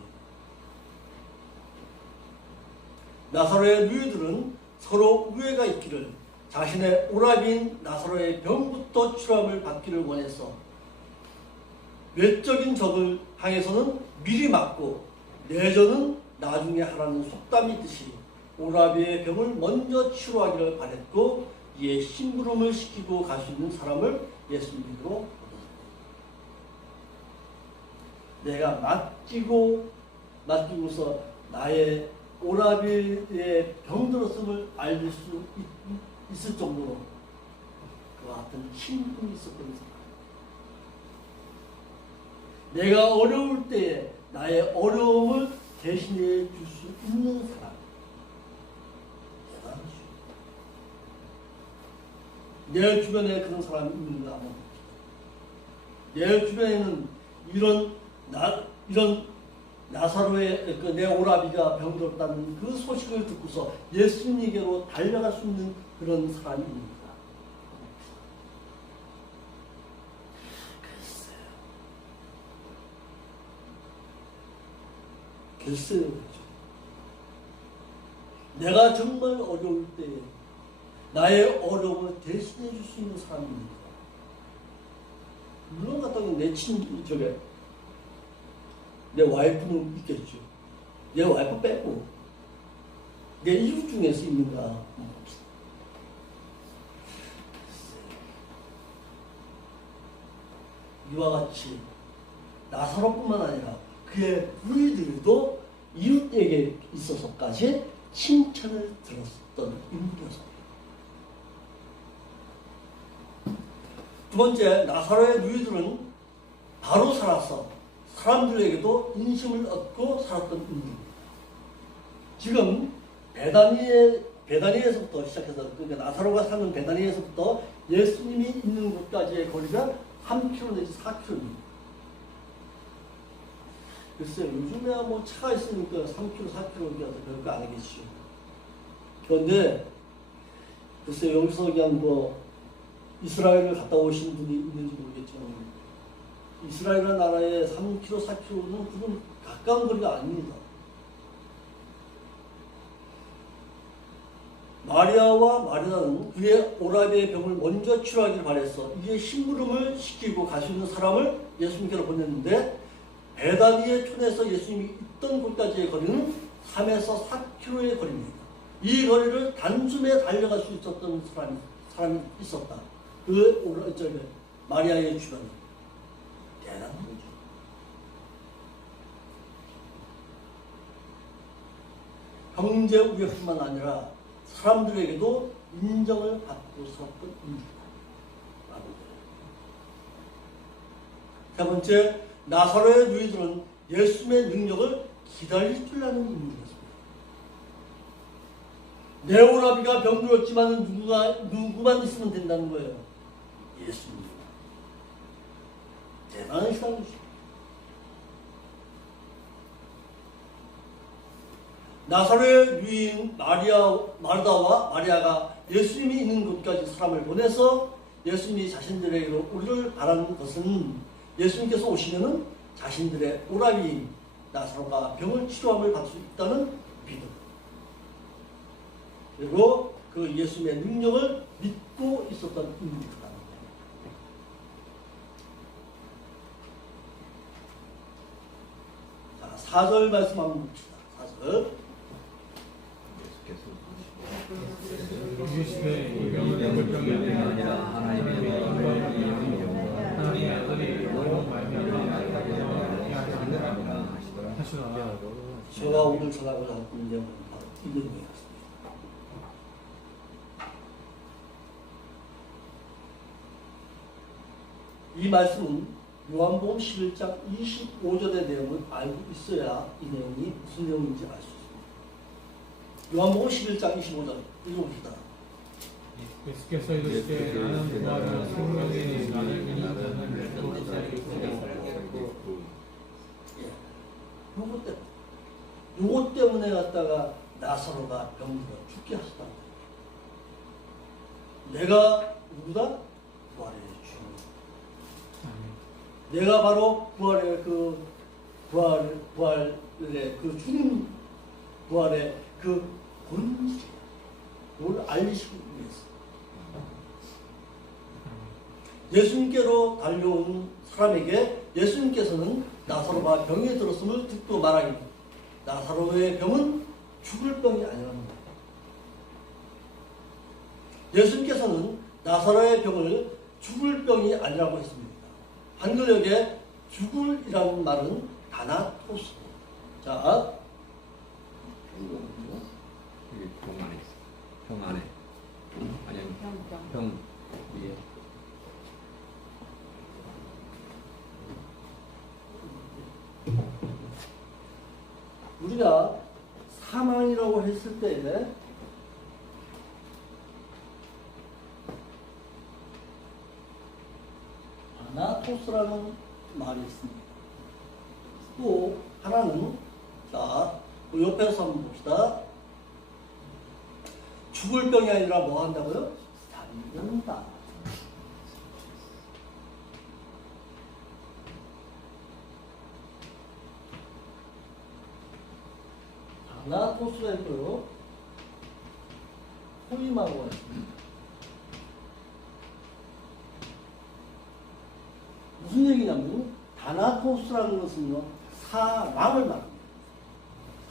나사로의 누이들은 서로 우애가 있기를 자신의 오라비인 나사로의 병부터 치료함을 받기를 원해서 외적인 적을 향해서는 미리 막고 내전은 나중에 하라는 속담이 있듯이 오라비의 병을 먼저 치료하기를 바랬고 이에 심부름을 시키고 갈 수 있는 사람을 예수님으로 얻었습니다. 내가 맡기고서 나의 오라비의 병들었음을 알릴 수 있을 정도로 그와 같은 힘이 있었던 사람. 내가 어려울 때에 나의 어려움을 대신해 줄 수 있는 사람. 대단하죠. 내 주변에 그런 사람이 있는가 한번 봅시다. 내 주변에는 이런 나사로의 내 오라비가 병들었다는 그 소식을 듣고서 예수님에게로 달려갈 수 있는 그런 사람이 있는가? 글쎄요. 내가 정말 어려울 때 나의 어려움을 대신해 줄 수 있는 사람입니다. 물론 같다고 내 와이프는 있겠죠. 내 와이프 빼고 내 이웃 중에서 있는가? 이와 같이 나사로뿐만 아니라 그의 부인들도 이웃에게 있어서까지 칭찬을 들었던 인물이었습니다. 두 번째, 나사로의 누이들은 바로 살아서 사람들에게도 인심을 얻고 살았던 인물입니다. 지금 베다니에서부터 시작해서, 그러니까 나사로가 사는 베다니에서부터 예수님이 있는 곳까지의 거리가 3km 내지 4km입니다. 글쎄요, 요즘에야 뭐 차가 있으니까 3km, 4km라서 별거 아니겠죠. 그런데, 글쎄요, 여기서 그냥 뭐, 이스라엘을 갔다 오신 분이 있는지 모르겠지만, 이스라엘이라는 나라의 3km, 4km는 그건 가까운 거리가 아닙니다. 마리아와 마르다는 그의 오라비의 병을 먼저 치료하기를 바랬어. 이게 심부름을 시키고 갈 수 있는 사람을 예수님께로 보냈는데, 베다니의 촌에서 예수님이 있던 곳까지의 거리는 3에서 4km의 거리입니다. 이 거리를 단숨에 달려갈 수 있었던 사람이 있었다. 마리아의 주변에. 대단한 거죠. 경제 우역뿐만 아니라 사람들에게도 인정을 받고 살았던 인물이다. 세 번째, 나사로의 누이들은 예수님의 능력을 기다릴 줄 아는 인물이었습니다. 내 오라비가 병들었지만 누구만 있으면 된다는 거예요. 예수님. 대단한 사람이죠. 나사로의 누이인 마르다와 마리아가 예수님이 있는 곳까지 사람을 보내서 예수님이 자신들에게로 오기를 바라는 것은 예수님께서 오시면은 자신들의 오라비인 나사로가 병을 치료함을 받을 수 있다는 믿음. 그리고 그 예수님의 능력을 믿고 있었던 인물이다. 자, 4절 말씀 한번 봅시다. 4절. 이르시되 이 병은 죽을 병이 아니라 하나님의 아들이 너로 말미암아 하시더라. 제가 오늘 전하고자 할 문제는 바로 이 내용이었습니다. 이 말씀은 요한복음 11장 25절의 내용을 알고 있어야 이 내용이 무슨 내용인지 알 수 있습니다. 요한복음 11장 25절 읽어봅시다. 예수께서 이르시되 나는 부활이요 생명이니 나를 믿는 자는 죽을 자에게 있고. 요것 때문에 갖다가 나사로가 병들어 죽게 하시다. 내가 누구다? 부활의 주. 내가 바로 부활의 그 주님 부활의 그 본질이야. 그걸 알리시기 위해서. 예수님께로 달려온 사람에게 예수님께서는 나사로가 병에 들었음을 듣고 말하기를 나사로의 병은 죽을 병이 아니라는 거예요. 예수님께서는 나사로의 병을 죽을 병이 아니라고 했습니다. 한글역에 죽을이라는 말은 다나토스. 자, 이게 병 안에 있어. 병 안에. 아니면 병병. 병 위에. 우리가 사망이라고 했을 때 아나토스라는 말이 있습니다. 또 하나는 자, 그 옆에서 한번 봅시다. 죽을 병이 아니라 뭐 한다고요? 잠든다. 아나토스가 있고요. 호이마고가 있습니다. 무슨 얘기냐면 다나토스라는 것은요, 사망을 말합니다.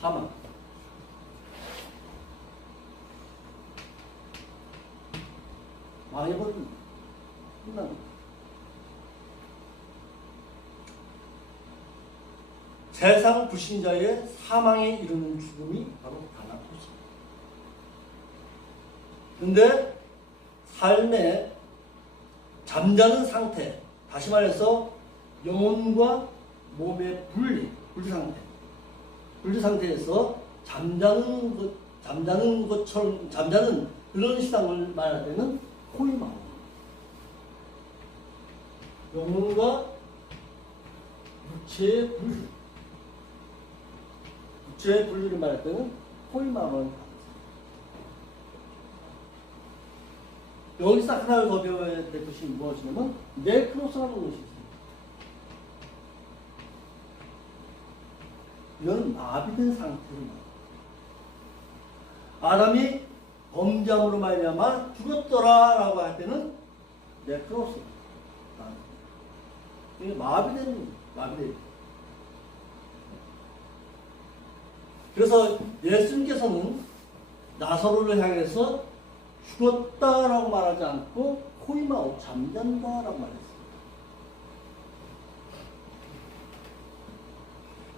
사망. 망해버립니다. 끝납니다. 세상 불신자의 사망에 이르는 죽음이 바로 다나토스입니다. 그런데 삶의 잠자는 상태, 다시 말해서 영혼과 몸의 분리 상태, 분리 상태에서 잠자는 것처럼 잠자는 그런 시상을 말할 때는 호이마오. 영혼과 육체의 분리, 육체의 분리를 말할 때는 호이마오를 여기서 하나를 더 배워야 될 것이 무엇이냐면 네크로스라는 것이 있습니다. 이건 마비된 상태를 말합니다. 아담이 범죄함으로 말미암아 죽었더라라고 할 때는 네크로스. 이게 마비된. 그래서 예수님께서는 나사로를 향해서 죽었다라고 말하지 않고 호이마오 잠잔다라고 말했습니다.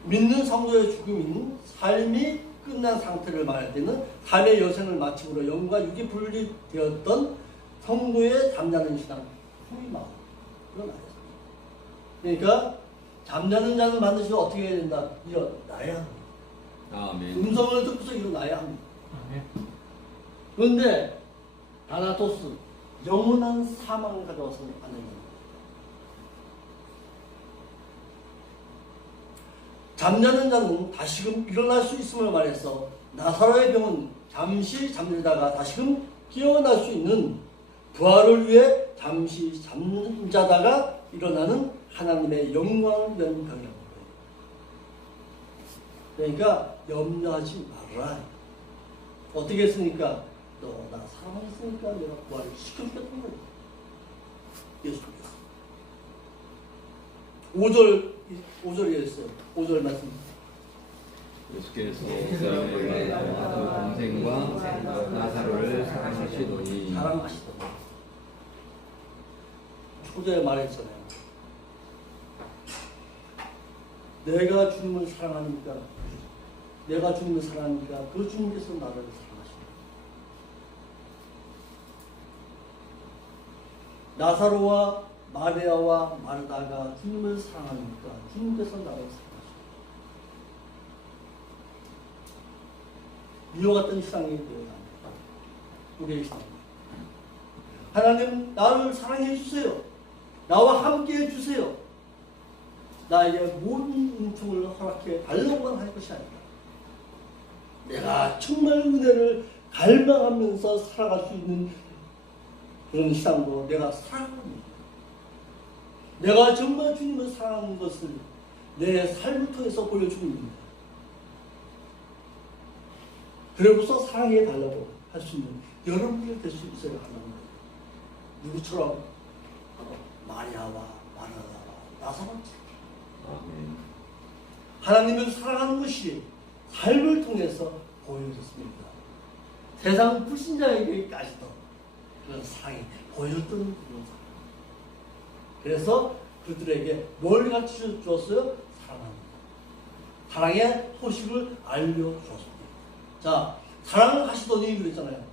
믿는 성도의 죽음인 삶이 끝난 상태를 말할 때는 삶의 여생을 마침으로 영과 육이 분리되었던 성도의 잠자는 시간 호이마오 그런 말이었습니다. 그러니까 잠자는 자는 반드시 어떻게 해야 된다? 일어나야 합니다. 아멘. 음성을 듣고서 일어나야 합니다. 네. 그런데 다나토스 영원한 사망을 가져와서는 안 됩니다. 잠자는 자는 다시금 일어날 수 있음을 말해서 나사로의 병은 잠시 잠들다가 다시금 깨어날 수 있는 부활을 위해 잠시 잠자다가 일어나는 하나님의 영광을 위한 병이라고. 그러니까 염려하지 말아라. 어떻게 했으니까? 너 나 사랑했으니까 내가 부활을 시켜주겠다는 거예요. 예수님께서. 5절에 있어요. 5절 말씀. 예수께서 그 동생과 나사로를 사랑하시더니 사랑하시더니. 초대에 말했잖아요. 내가 주님을 사랑하니까, 내가 주님을 사랑하니까 그 주님께서 나를 사랑하십니다. 나사로와 마리아와 마르다가 주님을 사랑하니까 주님께서 나를 사랑하십니다. 이와 같은 시상이 되어야 합니다. 우리의 시상. 하나님 나를 사랑해 주세요. 나와 함께 해 주세요. 나에게 모든 은총을 허락해 달라고만 할 것이 아니다. 내가 정말 은혜를 갈망하면서 살아갈 수 있는 그런 시상도 내가 사랑합니다. 내가 정말 주님을 사랑하는 것을 내 삶을 통해서 보여주는 겁니다. 그러고서 사랑해 달라고 할 수 있는 여러분들 될 수 있어야 하는 거예요. 누구처럼? 마리아와 마르다와 나사로처럼. 아멘. 하나님을 사랑하는 것이 삶을 통해서 보여졌습니다. 세상 불신자에게까지도 그런 사랑이 보였던 그런 사랑. 그래서 그들에게 뭘 가르쳐 주었어요? 사랑합니다. 사랑의 소식을 알려주었습니다. 자, 사랑을 하시더니 그랬잖아요.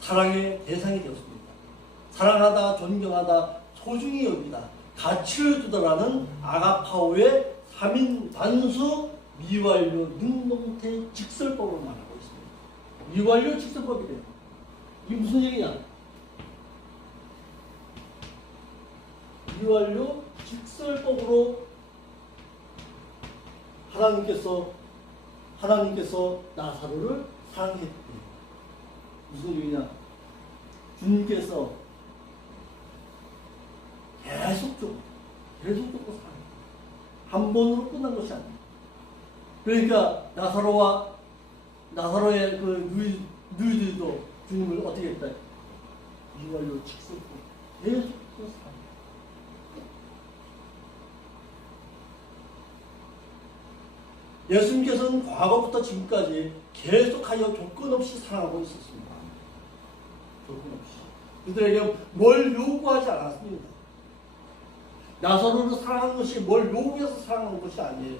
사랑의 대상이 되었습니다. 사랑하다, 존경하다, 소중히 여기다, 가치를 두다라는 아가파오의 3인 단수 미완료 능동태 직설법을 말하고 있습니다. 미완료 직설법이래요. 이게 무슨 얘기냐? 미완료 직설법으로 하나님께서 나사로를 사랑했대요. 무슨 얘기냐? 주님께서 계속적으로 사랑해요. 한 번으로 끝난 것이 아니에요. 그러니까 나사로의 그 누이들도 주님을 어떻게 했다? 미완료 직설법 계속적으로 사랑해요. 예수님께서는 과거부터 지금까지 계속하여 조건 없이 사랑하고 있었습니다. 조건 없이. 그들에게 뭘 요구하지 않았습니다. 나사로를 사랑하는 것이 뭘 요구해서 사랑하는 것이 아니에요.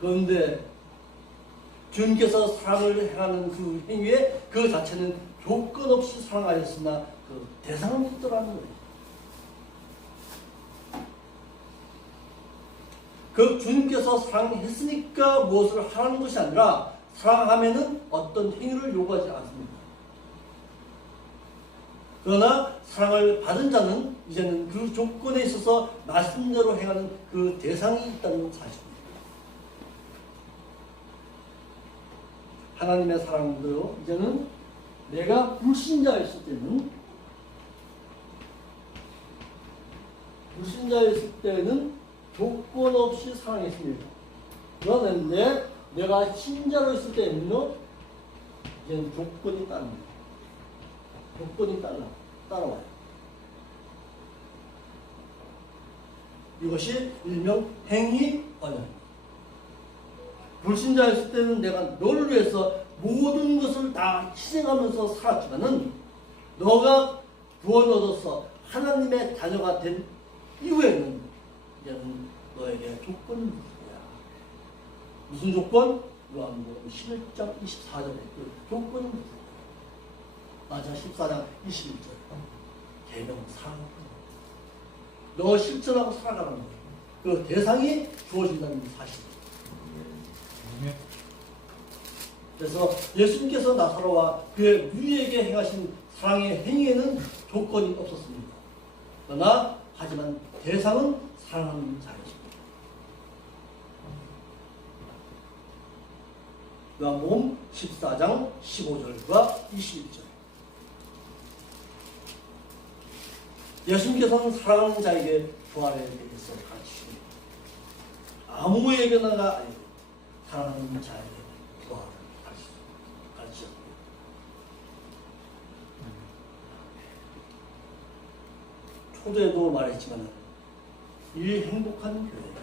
그런데 주님께서 사랑을 행하는 그 행위에 그 자체는 조건 없이 사랑하였으나 그 대상은 있더라는 거예요. 그 주님께서 사랑했으니까 무엇을 하라는 것이 아니라 사랑하면은 어떤 행위를 요구하지 않습니다. 그러나 사랑을 받은 자는 이제는 그 조건에 있어서 말씀대로 행하는 그 대상이 있다는 사실입니다. 하나님의 사랑도 이제는 내가 불신자였을 때는 조건 없이 사랑했습니다. 그런데 내가 신자로 있을 때는요, 이제는 조건이 따릅니다. 조건이 따라와요. 이것이 일명 행위 언약입니다. 불신자였을 때는 내가 너를 위해서 모든 것을 다 희생하면서 살았지만은 너가 구원 얻어서 하나님의 자녀가 된 이후에는 이제는 너에게 조건이 있는 거야. 무슨 조건? 요한복음 11장 24절에 그 조건이 있는 거야. 맞아, 14장 21절. 계명 사랑하는 너 실천하고 살아가는 거야. 그 대상이 주어진다는 사실입니다. 그래서 예수님께서 나사로와 그의 누이에게 행하신 사랑의 행위에는 조건이 없었습니다. 그러나 하지만 대상은 사랑하는 자였습니다. 요한복음 14장 15절과 21절. 예수님께서는 사랑하는 자에게 부활에 대해서 가르치십니다. 아무에게나 아니고 사랑하는 자에게 부활을 가르치셨습니다. 초대도 말했지만 이 행복한 교회가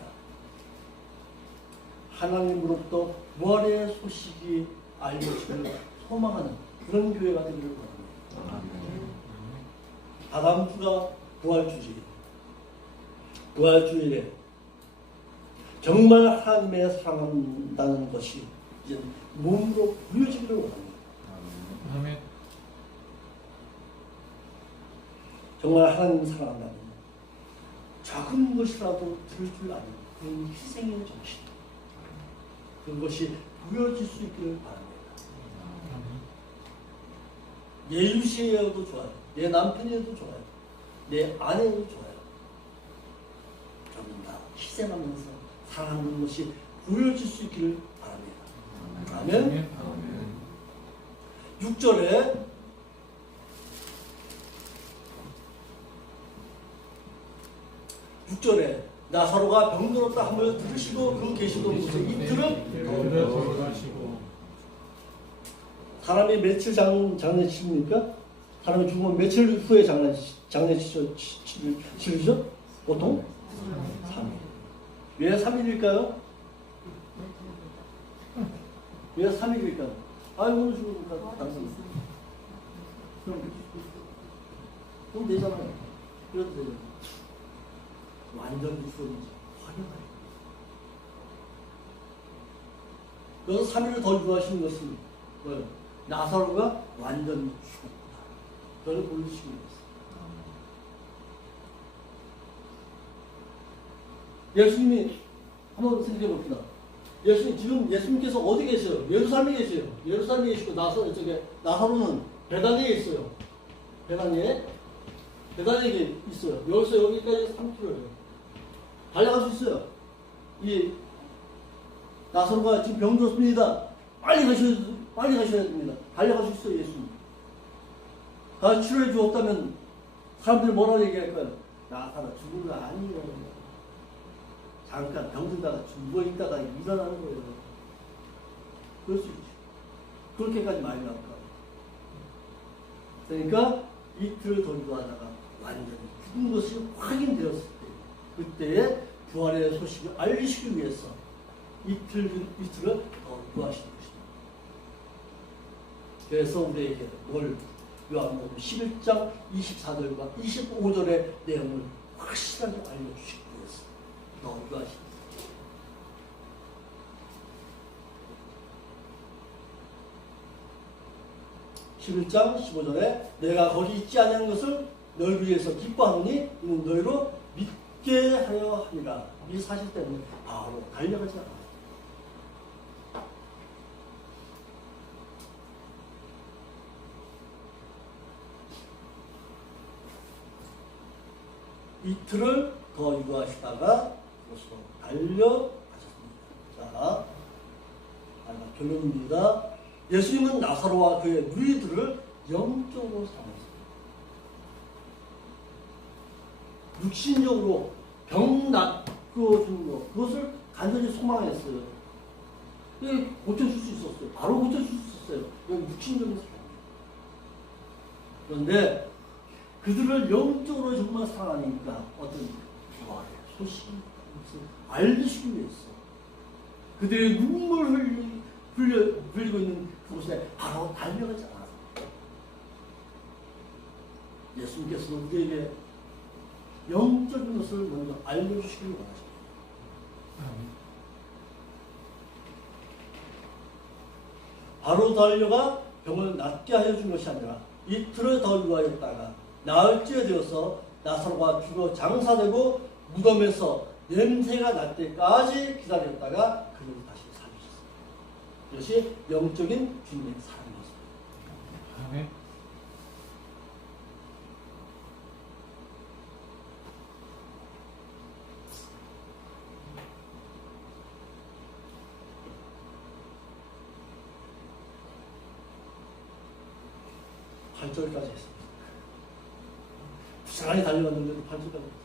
하나님으로부터 부활의 소식이 알려지기를 소망하는 그런 교회가 되기를 바랍니다. 다다음 주가 부활주일이에요. 부활주일에 정말 하나님의 사랑한다는 것이 이제 몸으로 보여지기를 원합니다. 아멘. 정말 하나님 사랑한다면 작은 것이라도 들을 줄 아는 그런 희생의 정신, 그것이 보여질 수 있기를 바랍니다. 예유시여도 좋아요. 내 남편이어도 좋아요. 내 아내여도 좋아요. 전부 다 희생하면서 사랑하는 것이 보여질 수 있기를 바랍니다. 아멘. 6절에 나사로가 병들었다 함을 들으시고 그 계시던 곳에 이틀은 사람이 며칠 장례치십니까? 사람이 죽으면 며칠 후에 장례치르죠? 보통? 3일. 왜 3일일까요? 왜 3일일까요? 오늘 죽으니까 당신. 그럼 되잖아요. 그래도 되잖아요. 완전히 죽었는지 확인해요. 여기서 3일을 더 유하시는 것은 뭐예요? 나사로가 완전히 죽었다. 그걸 보여주시는 거예요. 예수님이 한번 생각해 봅시다. 지금 예수님께서 어디 계세요? 예루살렘에 계세요. 예루살렘에 계시고 나사로는 베다니에 있어요. 베다니에 있어요. 여기서 여기까지 3km예요. 달려갈 수 있어요. 이 나사로가 지금 병들었습니다. 빨리 가셔야 됩니다. 달려갈 수 있어요, 예수님. 다 치료해 주었다면 사람들이 뭐라고 얘기할까요? 나사로 죽은 거 아니에요. 잠깐 병들다가 누워있다가 일어나는 거예요. 그럴 수 있죠. 그렇게까지 많이 나올까. 그러니까 이틀을 더 유하다가 완전히 죽은 것이 확인되었을 때, 그때의 부활의 소식을 알리시기 위해서 이틀을 더 유하시는 것입니다. 그래서 우리에게 요한복음 11장 24절과 25절의 내용을 확실하게 알려주시기 위해서 더 유하십니다. (11장 15절에) 내가 거기 있지 아니한 것을 너희 위해서 기뻐하노니 이는 너희로 믿게 하려 함이라. 이 사실 때문에 바로 달려가지 않아요. 이틀을 더 유하시다가 그것으로 달려가셨습니다. 자, 결론입니다. 예수님은 나사로와 그의 누이들을 영적으로 사랑했습니다. 육신적으로 병 낫고주는 것, 그것을 간절히 소망했어요. 고쳐줄 수 있었어요. 바로 고쳐줄 수 있었어요. 이건 육신적인 사랑입니다. 그런데 그들을 영적으로 정말 사랑하니까 어떤 부활의 소식을 알리시기 위해서 그들의 눈물을 흘리고 있는 그곳에 바로 달려가지 않았습니다. 예수님께서는 우리에게 영적인 것을 먼저 알려주시길 원하십니다. 바로 달려가 병을 낫게 하여 준 것이 아니라 이틀을 더 유하였다가 나흘째 되어서 나사로가 죽어 장사되고 무덤에서 냄새가 날 때까지 기다렸다가 그를 다시 살리셨습니다. 이것이 영적인 주님의 사랑이었습니다. 아멘. (8절까지) 했습니다. 부산하게 달려갔는데도 8절까지 했습니다.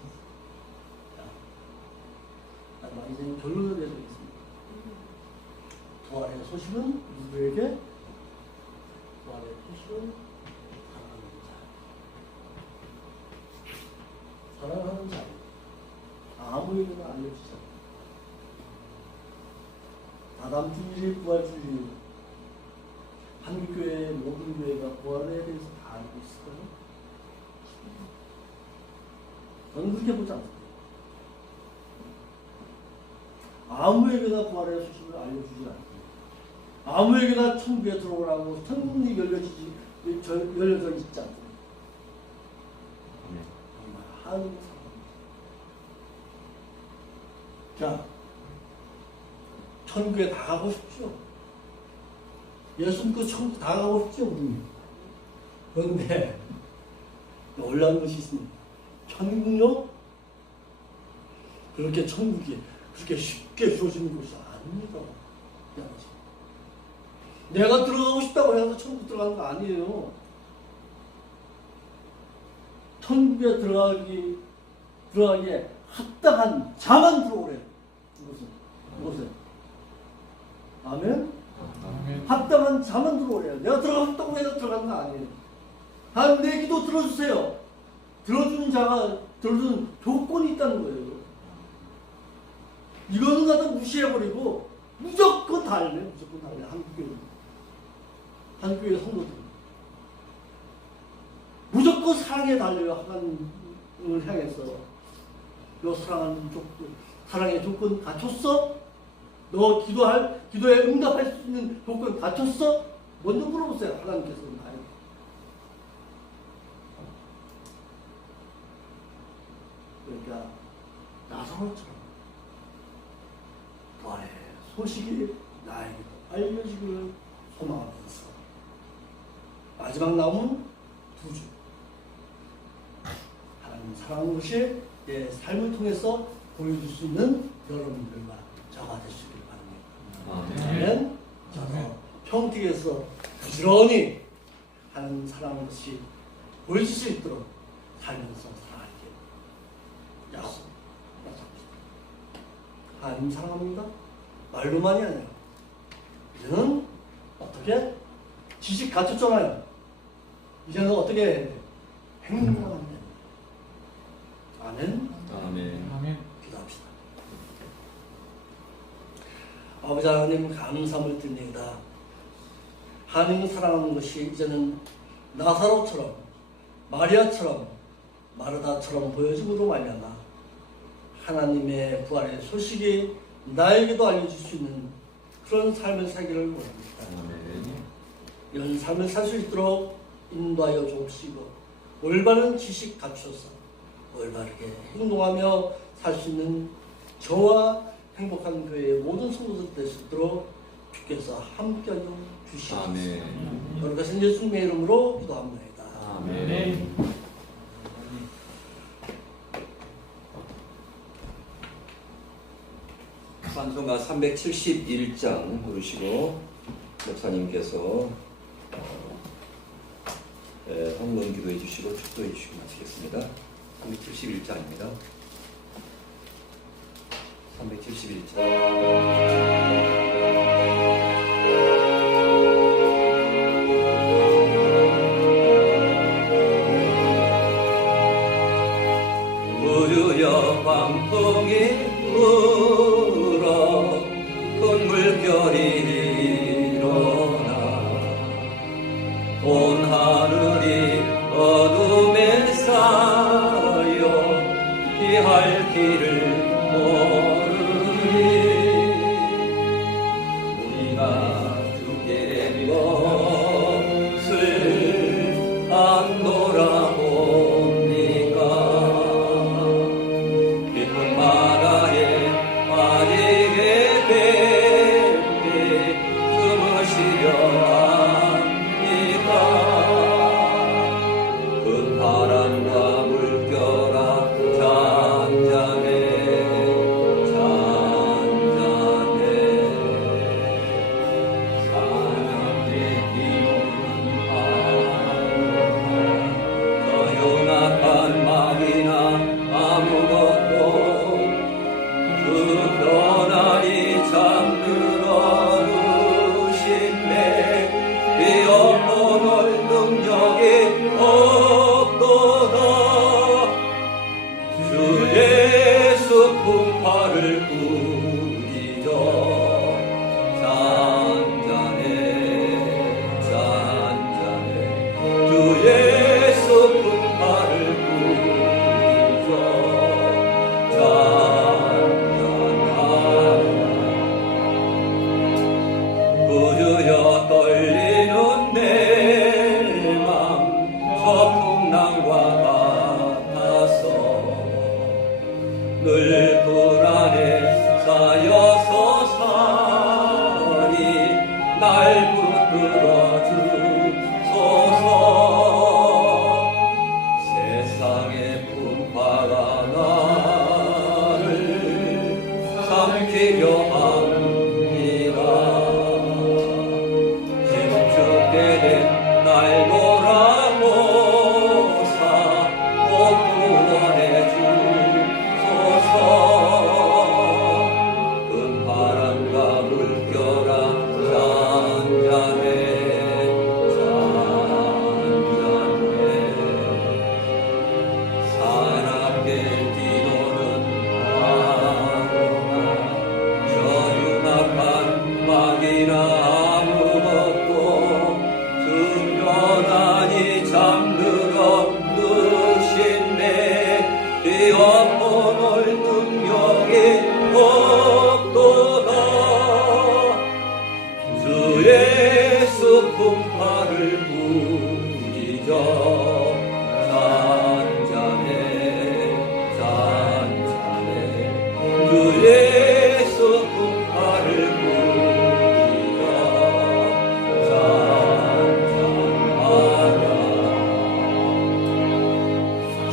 자, 이제 결론을 내드리겠습니다. 부활의 소식은 누구에게? 부활의 소식은 사랑하는 자, 아무에게나 알려주지 않습니다. 다다음 주일이 부활 주일. 한국교회의 모든 교회가 부활에 대해서 다 알고 있을까요? 저는 그렇게 보지 않습니다. 아무에게나 부활의 소식을 알려주지 않습니다. 아무에게나 천국에 들어오라고 천문이 열려져 있지 않습니다. 정말 한 사람. 자, 천국에 다 가고 싶죠? 예수 믿고 천국 다 가고 싶죠, 우리. 그런데 놀라운 것이 있습니다. 천국요? 그렇게 천국이 그렇게 쉽게 주어지는 것이 아닙니다. 내가 들어가고 싶다고 해서 천국 들어가는 거 아니에요. 천국에 들어가기에 합당한 자만 들어오래요. 이곳에. 아멘? 아멘. 합당한 자만 들어오래요. 내가 들어가고 싶다고 해서 들어가는 거 아니에요. 하나님 내 기도 들어주세요. 들어주는 조건이 있다는 거예요. 이거는 갖다 무시해버리고 무조건 달래. 한국교회 성도들. 무조건 사랑에 달려요. 하나님을 향해서. 요 사랑의 조건 갖췄어? 너 기도에 응답할 수 있는 조건 갖췄어? 먼저 물어보세요. 하나님께서는 아니에요. 그러니까 나사로처럼 부활의 소식이 나에게도 알려지기를 소망하면서 마지막 남은 두 주. 하나님 사랑하는 것이 내 삶을 통해서 보여줄 수 있는 여러분들과 저가 되시길 바랍니다. 그러면 저는 평택에서 부지런히 하나님 사랑하는 것이 보여줄 수 있도록 살면서 살아갈게요. 약속합니다. 하나님 사랑합니다. 말로만이 아니라 이제는 어떻게 지식 갖췄잖아요. 이제는 어떻게 해야 돼? 행동하면 됩니다. 아멘. 아멘. 아멘. 기도합시다. 아버지 하나님 감사함을 드립니다. 하나님을 사랑하는 것이 이제는 나사로처럼 마리아처럼 마르다처럼 보여짐으로 말미암아 하나님의 부활의 소식이 나에게도 알려줄 수 있는 그런 삶을 살기를 원합니다. 이런 삶을 살 수 있도록 인도하여 주옵시고 올바른 지식 갖춰서 올바르게 행동하며 살 수 있는 저와 행복한 교회의 모든 성도들 될 수 있도록 주께서 함께하여 주시옵소서. 아멘. 여러 것은 예수님의 이름으로 기도합니다. 아멘. 찬송가 371장 부르시고 목사님께서 헌문 기도해 주시고 축도해 주시고 마치겠습니다. 371장입니다. 371장 우주여 광풍이 불어 큰 물결이 일어나 온 하늘이 어둠에 쌓여 피할 길을 모르니 우리가 주께 것을 안 돌아봅니까 깊은 바다에 빠지게 될때 숨으시려 합니까 큰 바람과 물결아 잔잔해 잔잔해 사랑의 기운한 저 연약한 마음이나 아무것도 그 변화리 잠들어 누신네 비어오는 능력이 없도다 주 예수 풍파를 부리죠 잔잔해 잔잔해 주 예수 풍파를 부리죠 잔잔하다 우주여 떨리는 내 맘 서풍랑과 같아서 늘 불안에 쌓여서 살이 날 붙들어 주소서 세상의 풍파가 나를 삼키려 합니다 주께 날 돌아보사 꼭 구원해 주소서 큰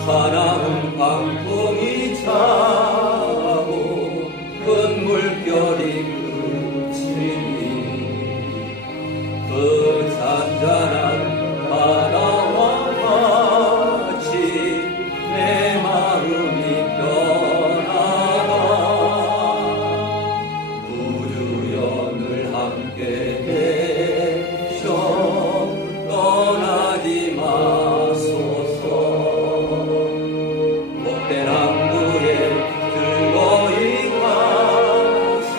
사나운 광풍이 차고 큰 물결이 그치니 그 잔잔한 바다와 같이 내 마음이 변하나 구주여 늘 함께 계셔 떠나지 마소서 못된 항구에 즐거이 가서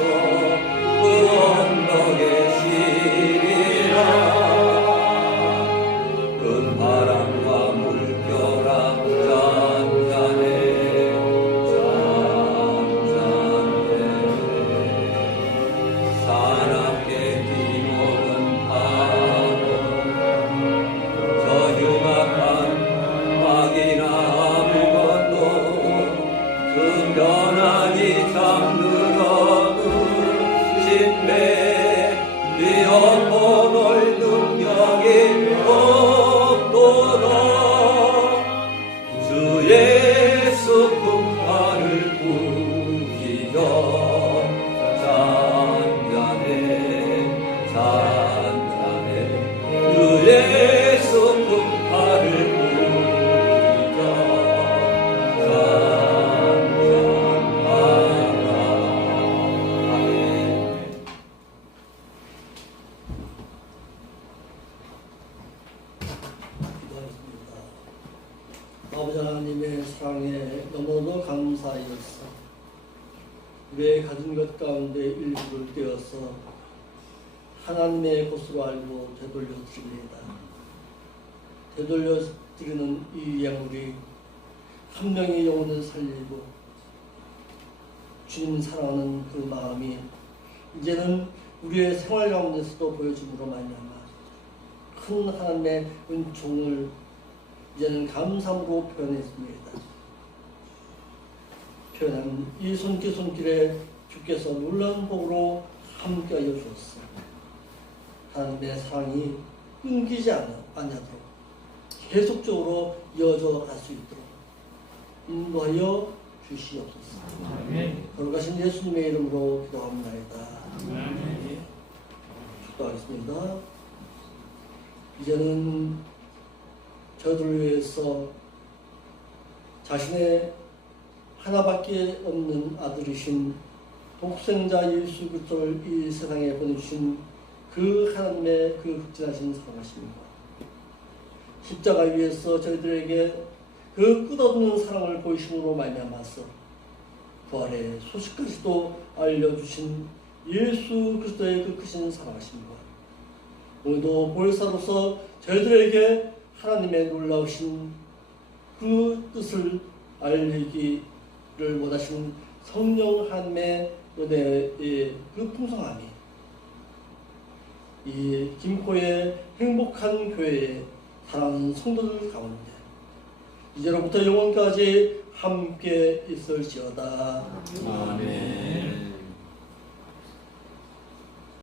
그 언덕에 쉬리라 큰 바람과 물결아 잔잔해 사납게 뒤모는 바람 저 흉악한 막이나 물건도 그 변하니 잠들어도 신배 뛰어보놀 능력이 없도다 주 예수 품파를 부기며 잔잔해 주 예수 품파를 부기며 잔잔하라 아멘. 기도하겠습니다. 아버지 하나님의 사랑에 너무너무 감사하였어. 우리의 가진 것 가운데 일부를 떼어서 하나님의 것으로 알고 되돌려 드립니다. 되돌려 드리는 이 예물이 한 명의 영혼을 살리고 주님 사랑하는 그 마음이 이제는 우리의 생활 가운데서도 보여줌으로 말미암아 큰 하나님의 은총을 이제는 감사함으로 표현했습니다. 표현한 이 손길에 주께서 놀라운 복으로 함께하여 주었어. 하나님의 사랑이 끊기지 않도록 계속적으로 이어져 갈 수 있도록 인도하여 주시옵소서. 거룩하신 예수님의 이름으로 기도합니다. 기도하겠습니다. 이제는 저들을 위해서 자신의 하나밖에 없는 아들이신 독생자 예수 그리스도를 이 세상에 보내주신 그 하나님의 그 극진하신 사랑하십니다. 십자가 위에서 저희들에게 그 끝없는 사랑을 보이심으로 말미암아서 부활의 소식까지도 알려주신 예수 그리스도의 그 크신 사랑하십니다. 오늘도 보혜사로서 저희들에게 하나님의 놀라우신 그 뜻을 알리기를 원하시는 성령 하나님의 은혜의 그 풍성함이 이 김포의 행복한 교회의 사랑하는 성도들 가운데 이제로부터 영원까지 함께 있을지어다. 아멘.